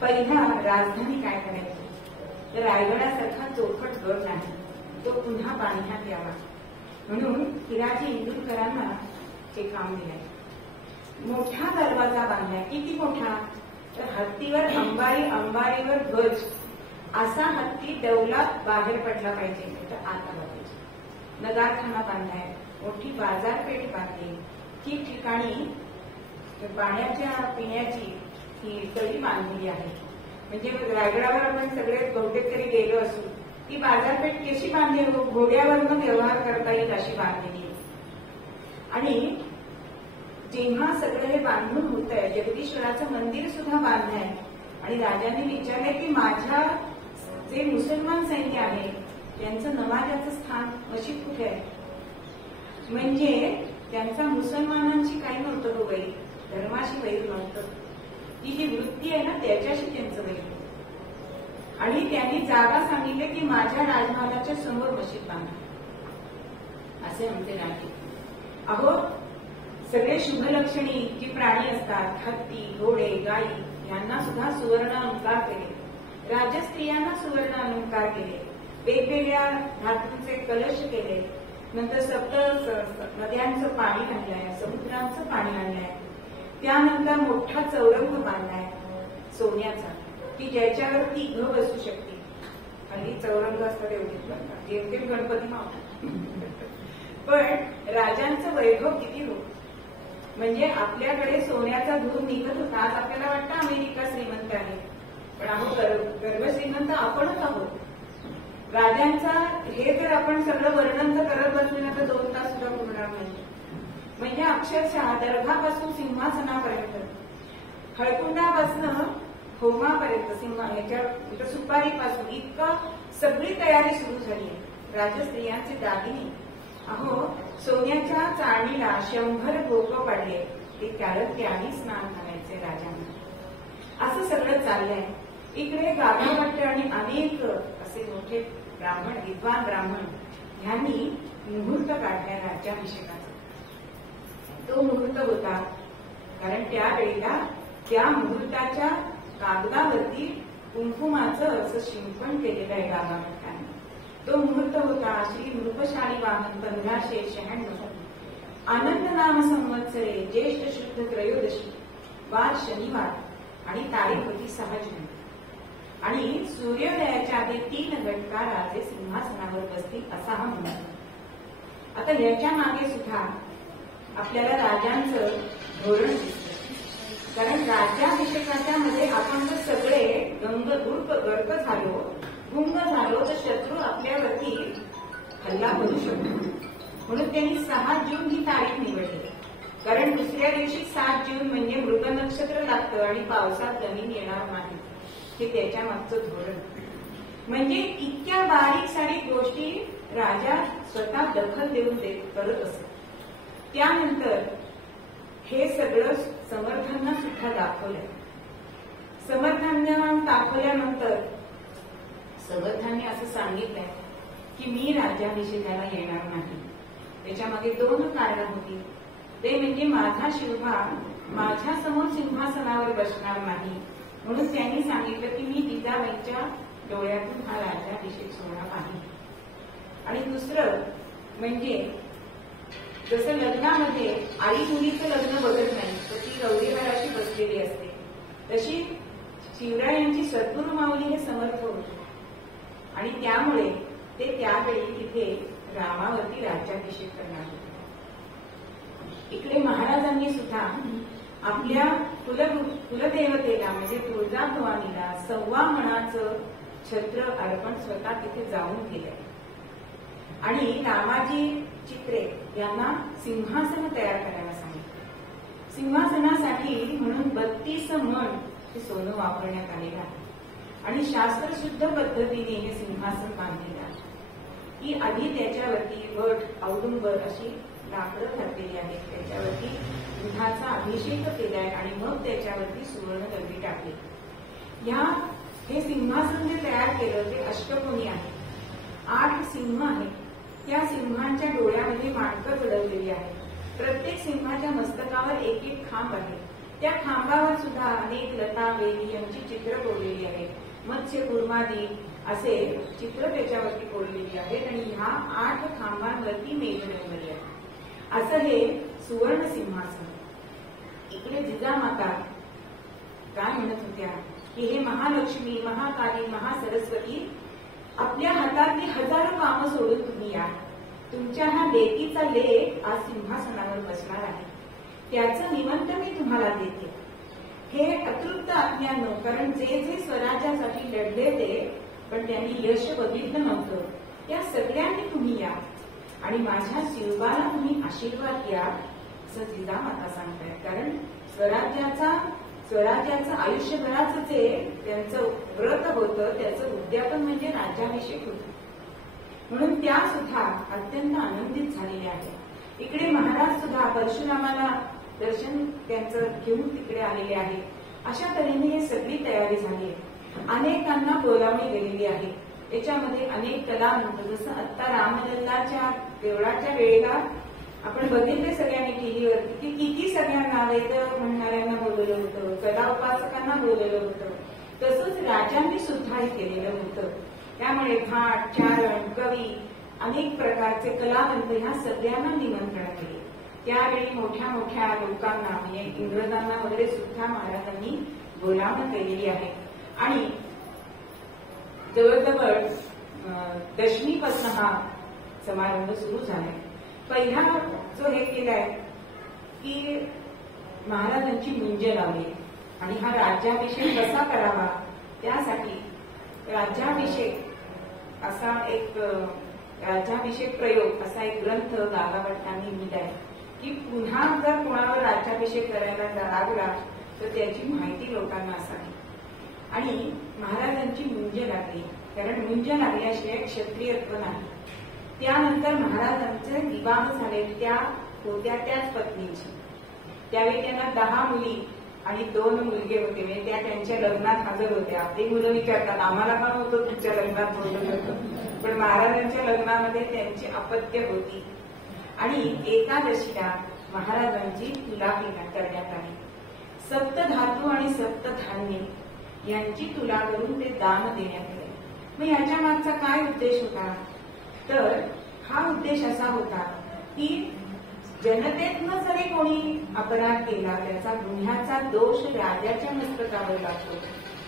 पहिला राजधानी काय करायची, तर रायगडासारखा चौकट गड नाही, तो पुन्हा बांधण्यात यावा म्हणून हिराजी इंदुरकरांना ते काम दिलंय. मोठा दरवाजा बांधलाय. किती मोठा, तर हत्तीवर अंबारीवर गज असा हत्ती डौलात बाहेर पडला पाहिजे, तर आत आला पाहिजे. नगारखाना बांधलाय. मोठी बाजारपेठ बांधली. ठिकठिकाणी पाण्याच्या पिण्याची ही तळी बांधलेली आहे. म्हणजे रायगडावर आपण सगळे बहुतेक तरी गेलो असू, ती बाजारपेठ कशी बांधली, घोड्यावरनं व्यवहार करता येईल अशी बांधलेली आहे. आणि जेव्हा सगळं हे बांधून होत आहे, जगदीश्वराचं मंदिर सुद्धा बांधलंय. आणि राजाने विचारलंय की माझ्या जे मुसलमान सैन्य आहे त्यांचं नमाजाचं स्थान मशीद कुठे आहे. म्हणजे त्यांचा मुसलमानांची काही नव्हतं, तो वैर धर्माशी वैर नव्हतं. ती जी वृत्ती आहे ना त्याच्याशी त्यांचं वैर. आणि त्यांनी जागा सांगितले की माझ्या राजमहालाच्या समोर मशीद बांधा, असे आमचे राजे. अहो सगळे शुभलक्षणी जी प्राणी असतात, हत्ती, घोडे, गाई यांना सुद्धा सुवर्ण अलंकार केले. राजस्त्रियांना सुवर्ण अलंकार केले. वेगवेगळ्या धातूंचे कलश केले. नंतर सप्त नद्यांचं पाणी आणलंय, समुद्रांचं पाणी आणलंय. त्यानंतर मोठा चौरंग बांधलाय सोन्याचा, की ज्याच्यावर ती घ बसू शकते. हल्ली चौरंग असतात एवढीच बांधतात, जेमतेम गणपती मावतात. पण राजांचं वैभव किती होत. म्हणजे आपल्याकडे सोन्याचा धूर निघत होता. आज आपल्याला वाटतं अमेरिका श्रीमंत आहे, पण अहो गर्भश्रीमंत आपणच आहोत. राजांचा हे जर आपण सगळं वर्णन तर करत बसलो ना तर 2 तास सुद्धा पुरणार नाही. म्हणजे अक्षरशः दर्भापासून सिंहासनापर्यंत, हळकुंडापासून होमापर्यंत, ह्याच्या सुपारीपासून इतकं सगळी तयारी सुरू झाली आहे. राजस्त्रियांचे दागिने, अहो सोन्याच्या चाळणीला 100 भोकं पाडले. ते त्याही स्नान घालायचे राजांना. असं सगळं चाललंय. इकडे गाभाभट्ट आणि अनेक असे मोठे ब्राह्मण, विद्वान ब्राह्मण यांनी मुहूर्त काढलाय राज्याभिषेकाचा. तो मुहूर्त होता कारण त्यावेळेला त्या मुहूर्ताच्या कागदावरती कुंकुमाचं असं शिंपण केलेलं आहे गाभाभट्टाने. तो मुहूर्त होता श्री नृपशाली वाहन 1596, आनंद नाम संवत्सरे, ज्येष्ठ शुद्ध त्रयोदशी, वार शनिवार आणि तारीख होती 6 जून. आणि सूर्योदयाच्या आधी 3 घटका राजे सिंहासनावर बसतील असा हा मुहूर्त. आता याच्या मागे सुद्धा आपल्याला राजांचं धोरण दिसतं. कारण राज्याभिषेकाच्या मध्ये आपण जर सगळे गर्क झालो, गुंग झालो तर शत्रू आपल्यावरती हल्ला करू शकतो. म्हणून त्यांनी 6 जून ही तारीख निवडली. कारण दुसऱ्या दिवशी 7 जून म्हणजे मृग नक्षत्र लागतं आणि पावसात जमीन येणार नाही. हे त्याच्या मागचं धोरण. म्हणजे इतक्या बारीक सारीक गोष्टी राजा स्वतः दखल देऊन करत असत. त्यानंतर हे सगळं समर्थांना सुद्धा दाखवलंय. समर्थांना दाखवल्यानंतर समर्थांनी असं सांगितलंय की मी राज्याभिषेकाला येणार नाही. त्याच्यामागे 2 कारणं होती. ते म्हणजे माझा शिवबा माझ्या समोर सिंहासनावर बसणार नाही, म्हणून त्यांनी सांगितलं की मी जिजाबाईंच्या डोळ्यातून हा राज्याभिषेक सोहळा पाहिजे. आणि दुसरं म्हणजे जसं लग्नामध्ये आई मुलीचं लग्न बघत नाही तर ती गौरीवराशी बसलेली असते, तशी शिवरायांची सद्गुरू माऊली हे समर्थ होते आणि त्यामुळे ते त्यावेळी तिथे रामावरती राज्याभिषेक करणार होते. इकडे महाराजांनी सुद्धा आपल्या कुलदेवतेला म्हणजे तुळजाभवानीला 1.25 मणाचं छत्र अर्पण स्वतः तिथे जाऊन केलंय. आणि रामाजी चित्रे यांना सिंहासन तयार करायला सांगितलं. सिंहासनासाठी म्हणून 32 मण हे सोनं वापरण्यात आलेलं आहे आणि शास्त्रशुद्ध पद्धतीने हे सिंहासन बांधलेलं आहे की आधी त्याच्यावरती वट औदुंबर अशी लाकडं घातलेली आहेत, त्याच्यावरती दुधाचा अभिषेक केलाय आणि मग त्याच्यावरती सुवर्ण दगडी टाकली. हे सिंहासन जे तयार केलं ते अष्टकोनी आहे. 8 सिंह आहेत. त्या सिंहांच्या डोळ्यामध्ये माणकं घडवलेली आहे. प्रत्येक सिंहाच्या मस्तकावर एक खांब आहे. त्या खांबावर सुद्धा अनेक लता वेली यांची चित्र कोरलेली आहेत. मत्स्य कुर्मादी असे चित्र त्याच्यावरती कोरलेली आहेत आणि ह्या 8 खांबांवरती मेघडंबरी आहे. असं हे सुवर्ण सिंहासन. इकडे जिजामाता काय म्हणत होत्या की हे महालक्ष्मी, महाकाली, महासरस्वती, आपल्या हातातली हजारो कामं सोडून तुम्ही या. तुमच्या ह्या लेकीचा लेक आज सिंहासनावर बसणार आहे, त्याचं निमंत मी तुम्हाला देते. हे अतृप्त आज्ञानं, कारण जे स्वराज्यासाठी लढले ते पण त्यांनी यश बघितलं नव्हतं, त्या सगळ्यांनी तुम्ही या आणि माझ्या शिवबाला तुम्ही आशीर्वाद द्या असं जिजामाता सांगतायत. कारण स्वराज्याचं आयुष्यभराचं जे त्यांचं व्रत होतं त्याचं उद्यापन म्हणजे राज्याभिषेक होतं, म्हणून त्या सुद्धा अत्यंत आनंदित झालेल्या आहेत. इकडे महाराज सुद्धा परशुरामाला दर्शन त्यांचं घेऊन तिकडे आलेले आहे. अशा तऱ्हेने ही सगळी तयारी झाली आहे. अनेकांना बोलावणी गेलेली आहे. याच्यामध्ये अनेक कलावंत, जसं आता रामलल्लाच्या देवळाच्या वेळेला आपण बघितले सगळ्यांनी टीव्हीवरती की किती सगळ्यांना वेद म्हणणाऱ्यांना बोलवलं होतं, कला उपासकांना बोलवलं होतं. तसंच राजांनी सुद्धा हे केलेलं होतं. त्यामुळे भाट, चारण, कवी, अनेक प्रकारचे कलावंत ह्या सगळ्यांना निमंत्रण केले. त्यावेळी मोठ्या मोठ्या लोकांना म्हणजे इंग्रजांना वगैरे सुद्धा महाराजांनी बोलावणं केलेली आहे. आणि जवळजवळ दशमीपासून हा समारंभ सुरू झालाय. पहिला जो हे केलाय की महाराजांची मुंज लावली आणि हा राज्याभिषेक कसा करावा त्यासाठी राज्याभिषेक असा एक राज्याभिषेक प्रयोग असा एक ग्रंथ गागाभट्टांनी लिहिलाय की पुन्हा जर कोणावर राज्याभिषेक करायला लागला तर त्याची माहिती लोकांना असावी. आणि महाराजांची मुंज लागली, कारण मुंज लागल्याशिवाय क्षत्रियत्व नाही. त्यानंतर महाराजांचे विवाह झाले त्या होत्या त्याच पत्नीची. त्यावेळी त्यांना 10 मुली आणि 2 मुलगे होते, म्हणजे त्या त्यांच्या लग्नात हजर होत्या. आपली मुलं विचारतात आम्हाला पण होतं तुमच्या लग्नात बोलत होतं, पण महाराजांच्या लग्नामध्ये त्यांची अपत्य होती. आणि एकादशीला महाराजांची तुला करण्यात आली. सप्तधातू आणि सप्तधान्य यांची तुला करून ते दान देण्यात आले. मग याच्या मागचा काय उद्देश होता? तर हा उद्देश असा होता की जनतेतनं जरी कोणी अपराध केला त्याचा गुन्ह्याचा दोष राजाच्या मस्तकावर लागतो.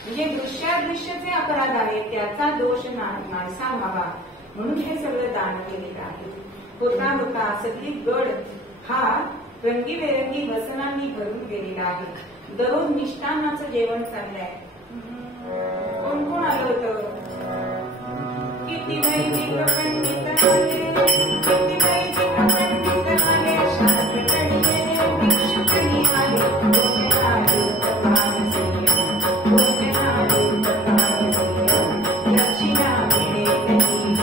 म्हणजे दृश्यादृश्यचे अपराध आहेत त्याचा दोष नाहीसा व्हावा म्हणून हे सगळं दान केलेलं आहे. होता होता सगळी गड हा रंगीबेरंगी वसनांनी भरून गेलेला आहे. दररोज मिष्टान्नाचं जेवण चाललंय. कोण कोण आलं होतं? किती वैदिक पंडित आले, किती वैदिक पंडित आले, शास्त्रज्ञ भिक्षुकही आले, भोजनालय तपासनीय, भोजनालय तपासनीय, दक्षिणा मिळे नाही,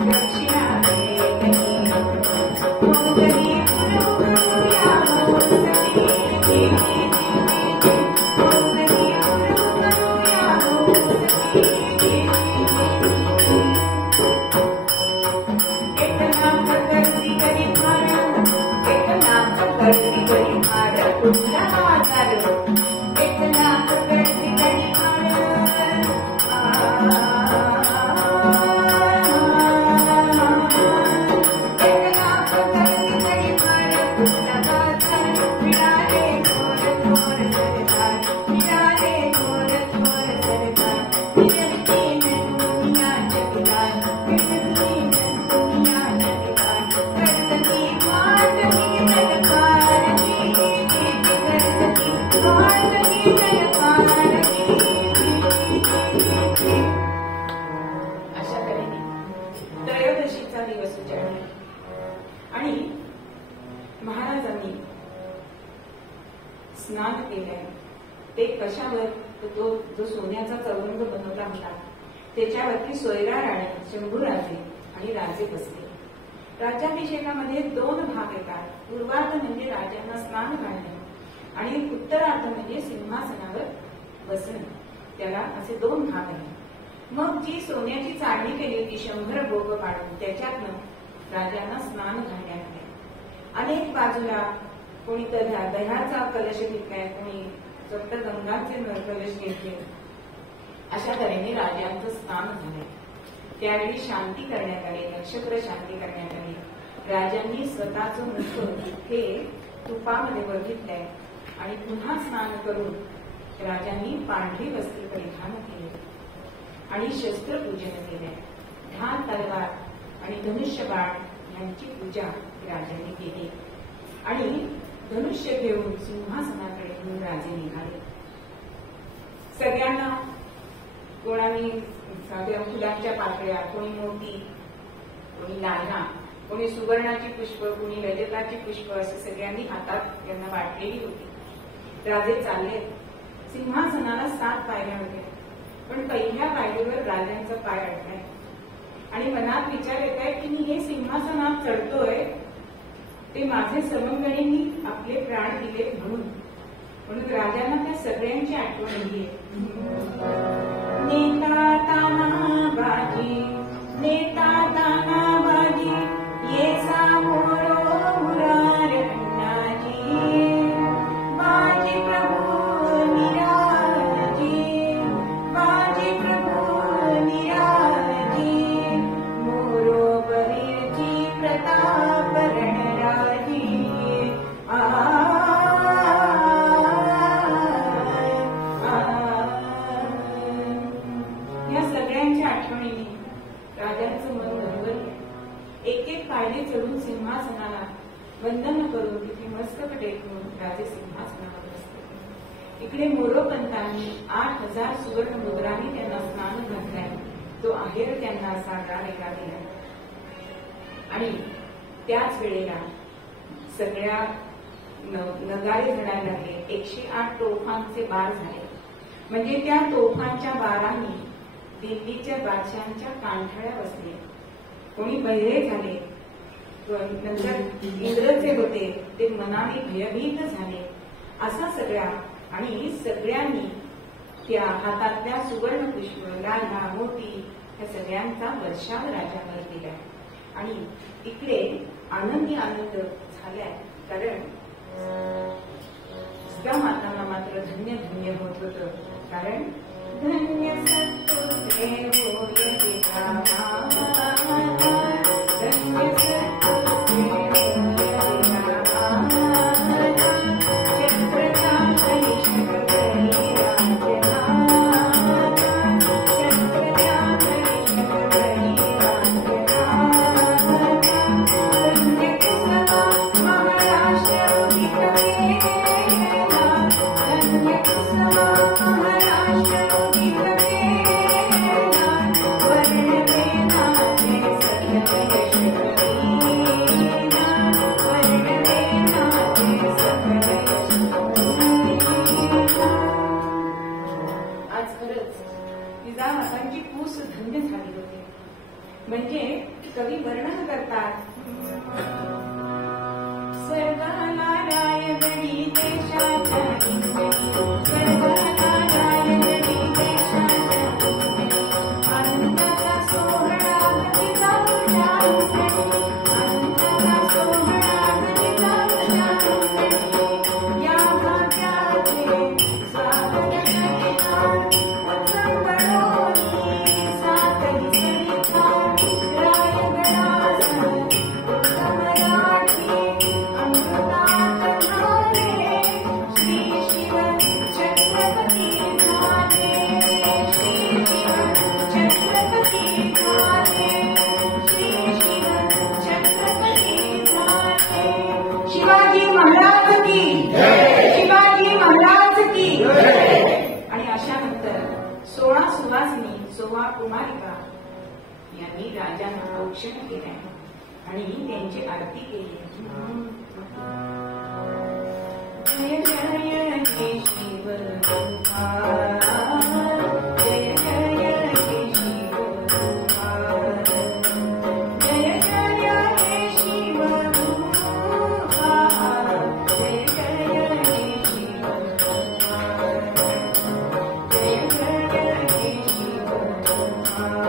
दक्षिणा मिळे नाही, मोगरी फुलो करूया हो सखी, मोगरी फुलो करूया हो सखी. त्रयोदशीचा दिवस उजाडला आणि महाराजांनी स्नान केलंय. ते कशावर? तो जो सोन्याचा चौरंग बनवला होता त्याच्यावरती सोयरा राणी, शंभूराजे आणि राजे बसले. राज्याभिषेकामध्ये 2 भाग येतात. पूर्वार्ध म्हणजे राजांना स्नान घालणे आणि उत्तरार्ध म्हणजे सिंहासनावर बसणे. त्याला असे 2 भाग आहेत. मग जी सोन्याची चाळणी केली होती 100 भोग पाडून त्याच्यातनं राजांना स्नान घालण्यात आले. अनेक बाजूला कोणी दह्याचा कलश घेतलाय, कोणी सप्तगंगाचे कलश घेतले. अशा तऱ्हेने राजांचं स्नान झाले. त्यावेळी शांती करण्यात आली, नक्षत्र शांती करण्यात आली. राजांनी स्वतःचं मुख हे तुपामध्ये बघितलंय आणि पुन्हा स्नान करून राजांनी पांढरी वस्त्र परिधान केले आणि शस्त्रपूजन केले. ढाल, तलवार आणि धनुष्यबाण यांची पूजा राजांनी केली आणि धनुष्य घेऊन सिंहासनाकडे घेऊन राजे निघाले. सगळ्यांना कोणाने साध्या फुलांच्या पाकळ्या, कोणी मोती, कोणी लालना, कोणी सुवर्णाची पुष्प, कोणी रजताची पुष्प असे सगळ्यांनी हातात त्यांना वाटलेली होती. राजे चालले. सिंहासनाला 7 पायऱ्या होत्या, पण पहिल्या पायरीवर राजांचा पाय अडकलाय आणि मनात विचार येत आहे की मी हे सिंहासनात चढतोय ते माझे समंगणींनी आपले प्राण दिले म्हणून राजांना त्या सगळ्यांची आठवण येते. नेता तानाबाजी, नेता तानाबाजी, ये सामोरो मुरार अण्णाजी, बाजी प्रभू निराजी, बाजी प्रभू निराजी, मोरो बरीची प्रताप रणराजी. या सगळ्यांच्या आठवणीने राजांचं मन भरभरलं. एक एक पायरी चढून सिंहासनाला वंदन करून तिथे मस्तक टेकून राजे सिंहासनावर बसले. इकडे मोरोपंतांनी 8000 सुवर्ण मुद्रांनी त्यांना स्नान घातलाय. तो आहेर त्यांना असा वेगळा दिला आणि त्याच वेळेला सगळ्या नगारे घडायला लागले. 108 तोफांचे बार झाले. म्हणजे त्या तोफांच्या बारांनी दिल्लीच्या बादशाहांच्या कांठळ्या बसले. कोणी बहिरे झाले, नंतर इंद्रचे होते ते मनाने भयभीत झाले. असा सगळ्या आणि सगळ्यांनी त्या हातातल्या सुवर्ण पुष्प, लाला, मोती या सगळ्यांचा वर्षाव राजावर केला आणि इकडे आनंदी आनंद झालाय. कारण त्या मातांना मात्र धन्य धन्य होत होतं. कारण धन्य सत्पुत्रे होय पिता, धन्य सत्पुत्रे म्हणजे कवी वर्णन करतात. स्वर्गाला रायगडी देशाच्या स्वर्गाला रायगडी देशाच्या आनंदाचा सोहळा घरी जाऊया, आनंदाचा सोहळा घरी जाऊया, या भाग्याचे स्वागत करिता उत्सव बळोनी सातही मराठी अमृतात श्री शिव त्यांनी राजांना औक्षण केले आणि त्यांची आरती केली. जय जय हे शिव गोपाल, जय जय हे शिव गोपाल, जय जय हे शिव गोपाल, जय जय हे शिव गोपाल, जय जय हे शिव गोपाल.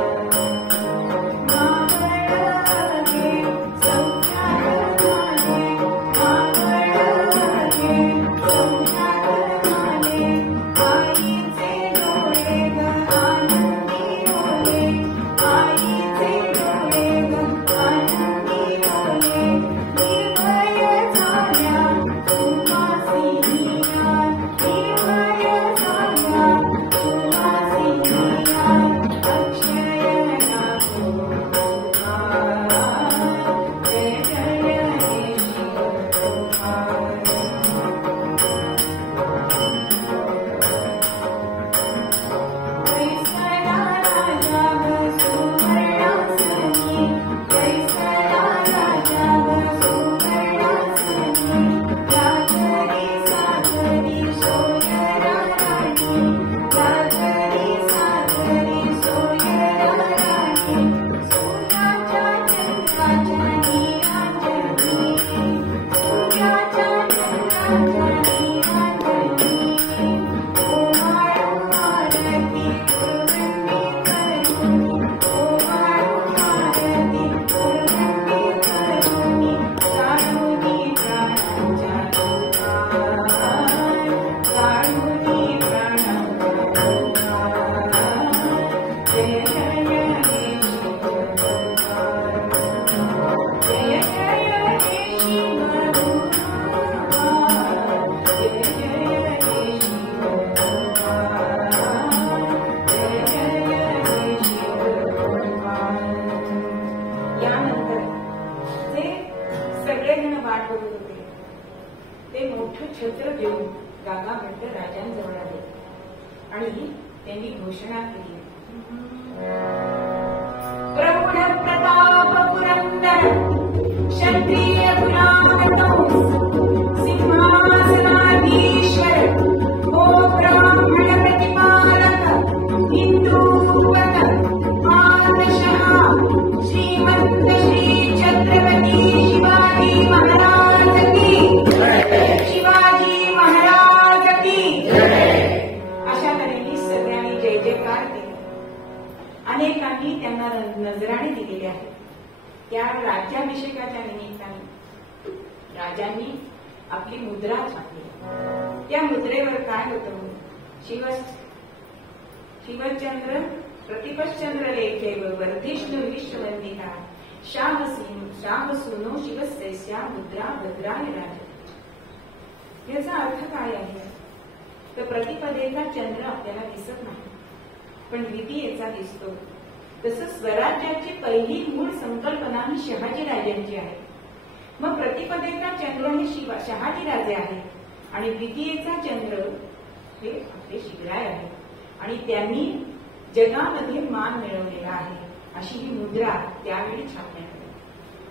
छत्र घेऊन गागा भट्ट राजांजवळ आले आणि त्यांनी घोषणा केली. प्रौढ प्रताप पुरंदर क्षत्रिय कुलावतो सिंहासनाधीश्वर ओ ब्राह्मण प्रतिपालक हिंदूपत मानशः श्रीमंत श्री छत्रपती शिवाजी महाराज की शिवाजी महाराज की अशा तऱ्हेने सगळ्यांनी जय जयकार केले. अनेकांनी त्यांना नजराणे दिलेले आहेत. त्या राज्याभिषेकाच्या निमित्ताने राजांनी आपली मुद्रा छापली. त्या मुद्रेवर काय होतं? शिवचंद्र प्रतिपश्चंद्र लेखेव वर्धिष्णु विश्ववंदिता शाह सुनो शिवस्या मुद्रा भद्राय राज. याचा अर्थ काय आहे? तर प्रतिपदेचा चंद्र आपल्याला दिसत नाही, पण द्वितीयेचा दिसतो. तसं स्वराज्याची पहिली मूळ संकल्पना ही शहाजी राजांची आहे. मग प्रतिपदेचा चंद्र हे शहाजी राजे आहे आणि द्वितीयेचा चंद्र हे आपले शिवराय आहे आणि त्यांनी जगामध्ये मान मिळवलेला आहे अशी ही मुद्रा त्यावेळी छापण्यात आली.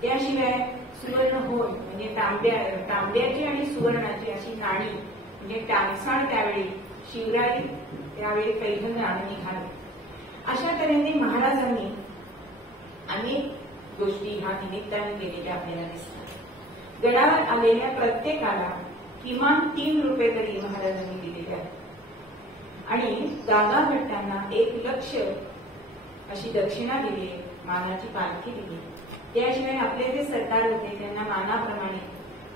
त्याशिवाय सुवर्ण होय म्हणजे तांब्याची आणि सुवर्णाची अशी नाणी म्हणजे टांगसाळ त्यावेळी शिवराय त्यावेळी पैठण आणून निघाले. अशा तऱ्हेने महाराजांनी अनेक गोष्टी ह्या निमित्ताने केलेल्या आपल्याला दिसतात. गडावर आलेल्या प्रत्येकाला किमान 3 रुपये तरी महाराजांनी दिलेले आहेत आणि गागा भट्टांना 1 लक्ष अशी दक्षिणा दिली, मानाची पालखी दिली. त्याशिवाय आपले जे सरदार होते त्यांना मानाप्रमाणे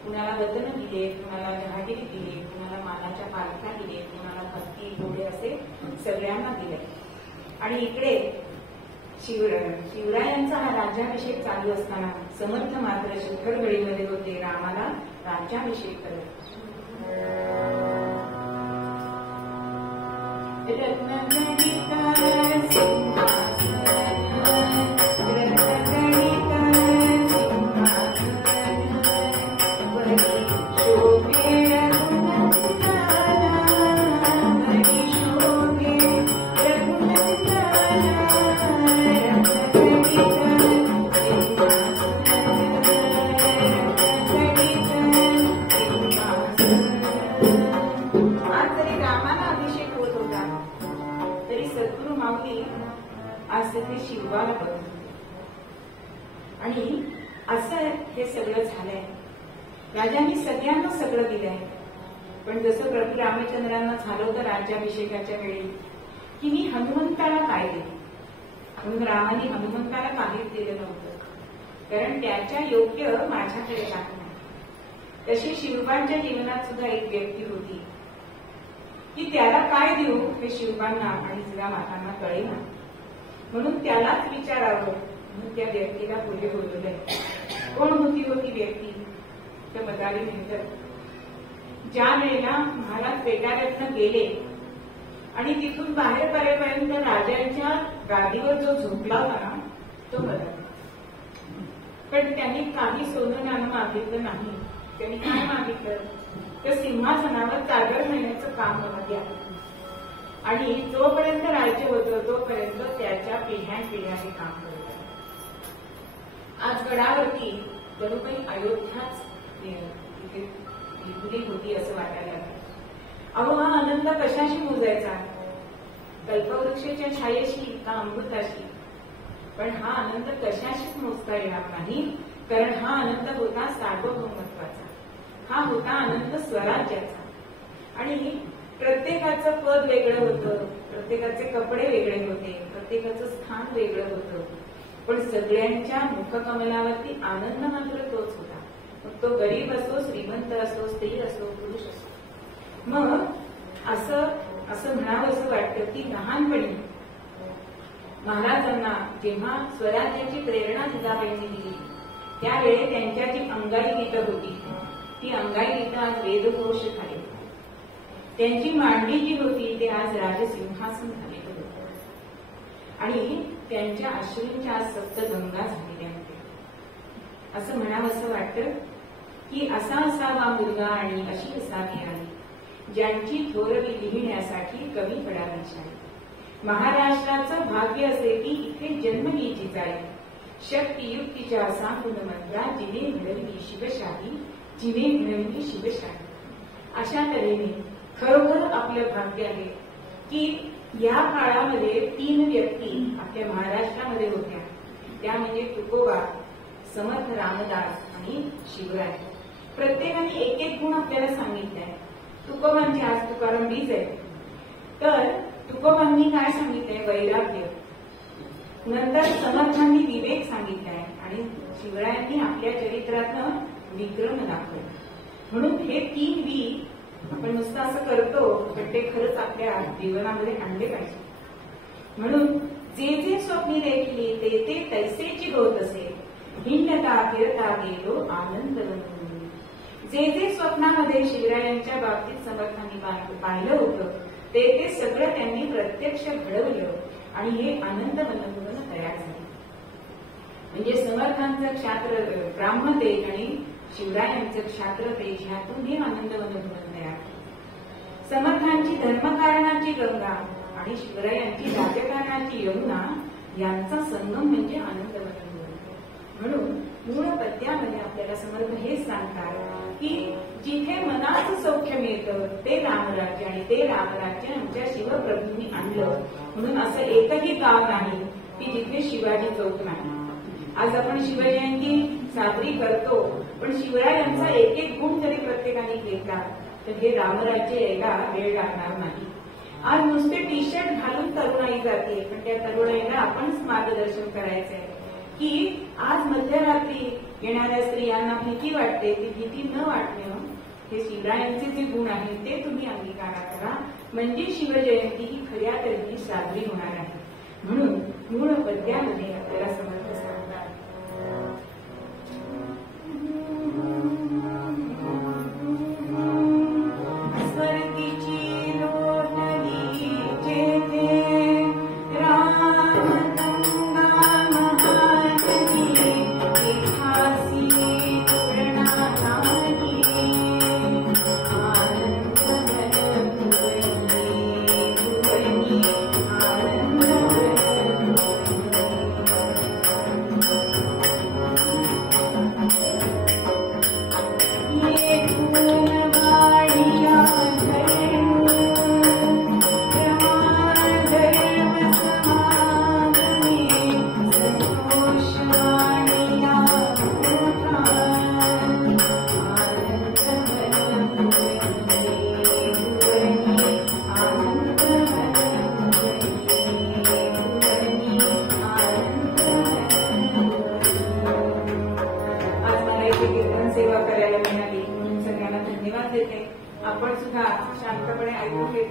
कुणाला वतन दिले, कुणाला जहागिरी दिली, कुणाला मानाच्या पालख्या दिले, कुणाला भक्ती घोडे असे सगळ्यांना दिले. आणि इकडे शिवरायांचा हा राज्याभिषेक चालू असताना समर्थ मात्र शिखरगडीमध्ये होते, रामाला राज्याभिषेक करत. Thank you. शिवाला बघत होते. आणि असं हे सगळं झालंय. राजांनी सगळ्यांना सगळं दिलंय. पण जसं प्रभू रामचंद्रांना झालं होतं राज्याभिषेकाच्या वेळी की मी हनुमंताला काय देईन, म्हणून रामाने हनुमंताला काहीच दिलं नव्हतं, कारण त्याच्या योग्य माझ्याकडे काही नाही. तशी शिवबांच्या जीवनात सुद्धा एक व्यक्ती होती की त्याला काय देऊ हे शिवबांना आणि सगळ्या मातांना कळेना, म्हणून त्यालाच विचारावं म्हणून त्या व्यक्तीला पुढे बोलवलंय. कोण होती ती व्यक्ती? तर मदारी म्हणतात, ज्या वेळेला महाराज पेटाऱ्यातनं गेले आणि तिथून बाहेर पडेपर्यंत राजांच्या गादीवर जो झोपला होता ना तो मदारी. पण त्यांनी काही सोनं नाणं मागितलं नाही. त्यांनी काय मागितलं तर सिंहासनावर चादर नेण्याचं काम मला द्या, आणि जोपर्यंत राज्य होतं तोपर्यंत त्याच्या पिढ्यान हे काम करत. आज गडावरती जणू काही अयोध्याच इथे होती असं वाटायला लागलं. अहो हा आनंद कशाशी मोजायचा? कल्पवृक्षाच्या छायेशी का अमृताशी? पण हा आनंद कशाशीच मोजता येणार नाही, कारण हा आनंद होता सार्वभौमत्वाचा, हा होता आनंद स्वराज्याचा. आणि प्रत्येकाचं पद वेगळं होतं, प्रत्येकाचे कपडे वेगळे होते, प्रत्येकाचं स्थान वेगळं होतं, पण सगळ्यांच्या मुखकमलावरती आनंद मात्र तोच होता. मग तो गरीब असो, श्रीमंत असो, स्त्री असो, पुरुष असो. मग असं म्हणावं असं वाटतं की लहानपणी महाराजांना जेव्हा स्वराज्याची प्रेरणा जिजाबाईंनी दिली त्यावेळी त्यांच्या जी अंगाई गीतं होती ती अंगाई गीतं आज वेदघोष झाली. त्यांची मांडणी जी होती ते आज राजसिंहासन झालेलं होतं. आणि त्यांच्या अश्रूंच्या आज सप्तगंगा झालेल्या होत्या. असं म्हणावं असं वाटतं की असा असावा मुलगा आणि अशी असावी आई, ज्यांची थोरवी लिहिण्यासाठी कवी पडावी छाई. महाराष्ट्राचं भाग्य असे की इथे जन्म घ्यायची जाई, शक्तियुक्तीच्या सांगून मंत्रा जिने घडवली शिवशाही, जिने घडवली शिवशाही. अशा तऱ्हेने खरोखर आपलं भाग्य आहे की या काळामध्ये 3 व्यक्ती आपल्या महाराष्ट्रामध्ये होत्या. त्या म्हणजे तुकोबा, समर्थ रामदास आणि शिवराय. प्रत्येकाने एक एक गुण आपल्याला सांगितलाय. तुकोबांचे आज तुकाराम बीज आहे. तर तुकोबांनी काय सांगितलंय? वैराग्य. नंतर समर्थांनी विवेक सांगितलाय आणि शिवरायांनी आपल्या चरित्रातनं विक्रम दाखवला. म्हणून हे 3 वी आपण नुसतं असं करतो पण ते खरंच आपल्या जीवनामध्ये आणले पाहिजे. म्हणून जे जे स्वप्नी देखली ते ते तैसेची होत असे, हिंडता फिरता गेलो आनंद बनून. जे जे स्वप्नामध्ये शिवरायांच्या बाबतीत समर्थांनी पाहिलं होतं ते ते सगळं त्यांनी प्रत्यक्ष घडवलं आणि हे आनंद बनवून तयार झाले. म्हणजे समर्थांचं क्षात्र ब्राह्मतेज आणि शिवरायांचं क्षात्रतेज ह्यातून हे आनंद बनवून तयार झाले. समर्थांची धर्मकारणाची गंगा आणि शिवरायांची राजकारणाची यमुना यांचा संगम म्हणजे आनंद बनवून. म्हणून मूळ पद्यामध्ये आपल्याला समर्थ हेच सांगतात की जिथे मनाचं सौख्य मिळतं ते रामराज्य आणि ते रामराज्य आमच्या शिवप्रभूंनी आणलं. म्हणून असं एकही गाव नाही की जिथे शिवाजी चौक नाही. आज आपण शिवजयंती साजरी करतो पण शिवरायांचा एक एक गुण जरी प्रत्येकाने घेतला तर हे रामराज्य यायला वेळ लागणार नाही. आज नुसते टी शर्ट घालून तरुणाई जाते पण त्या तरुणाईला आपणच मार्गदर्शन करायचंय की आज मध्यरात्री येणाऱ्या स्त्रियांना भीती वाटते, ती भीती न वाटणं हे शिवरायांचे जे गुण आहेत ते तुम्ही अंगीकार करा, म्हणजे शिवजयंती ही खऱ्या तऱ्हेने साजरी होणार आहे. म्हणून मूळ पद्यामध्ये आपल्याला समर्थ सांगतात आपण सुद्धा शांतपणे ऐकून घेतो.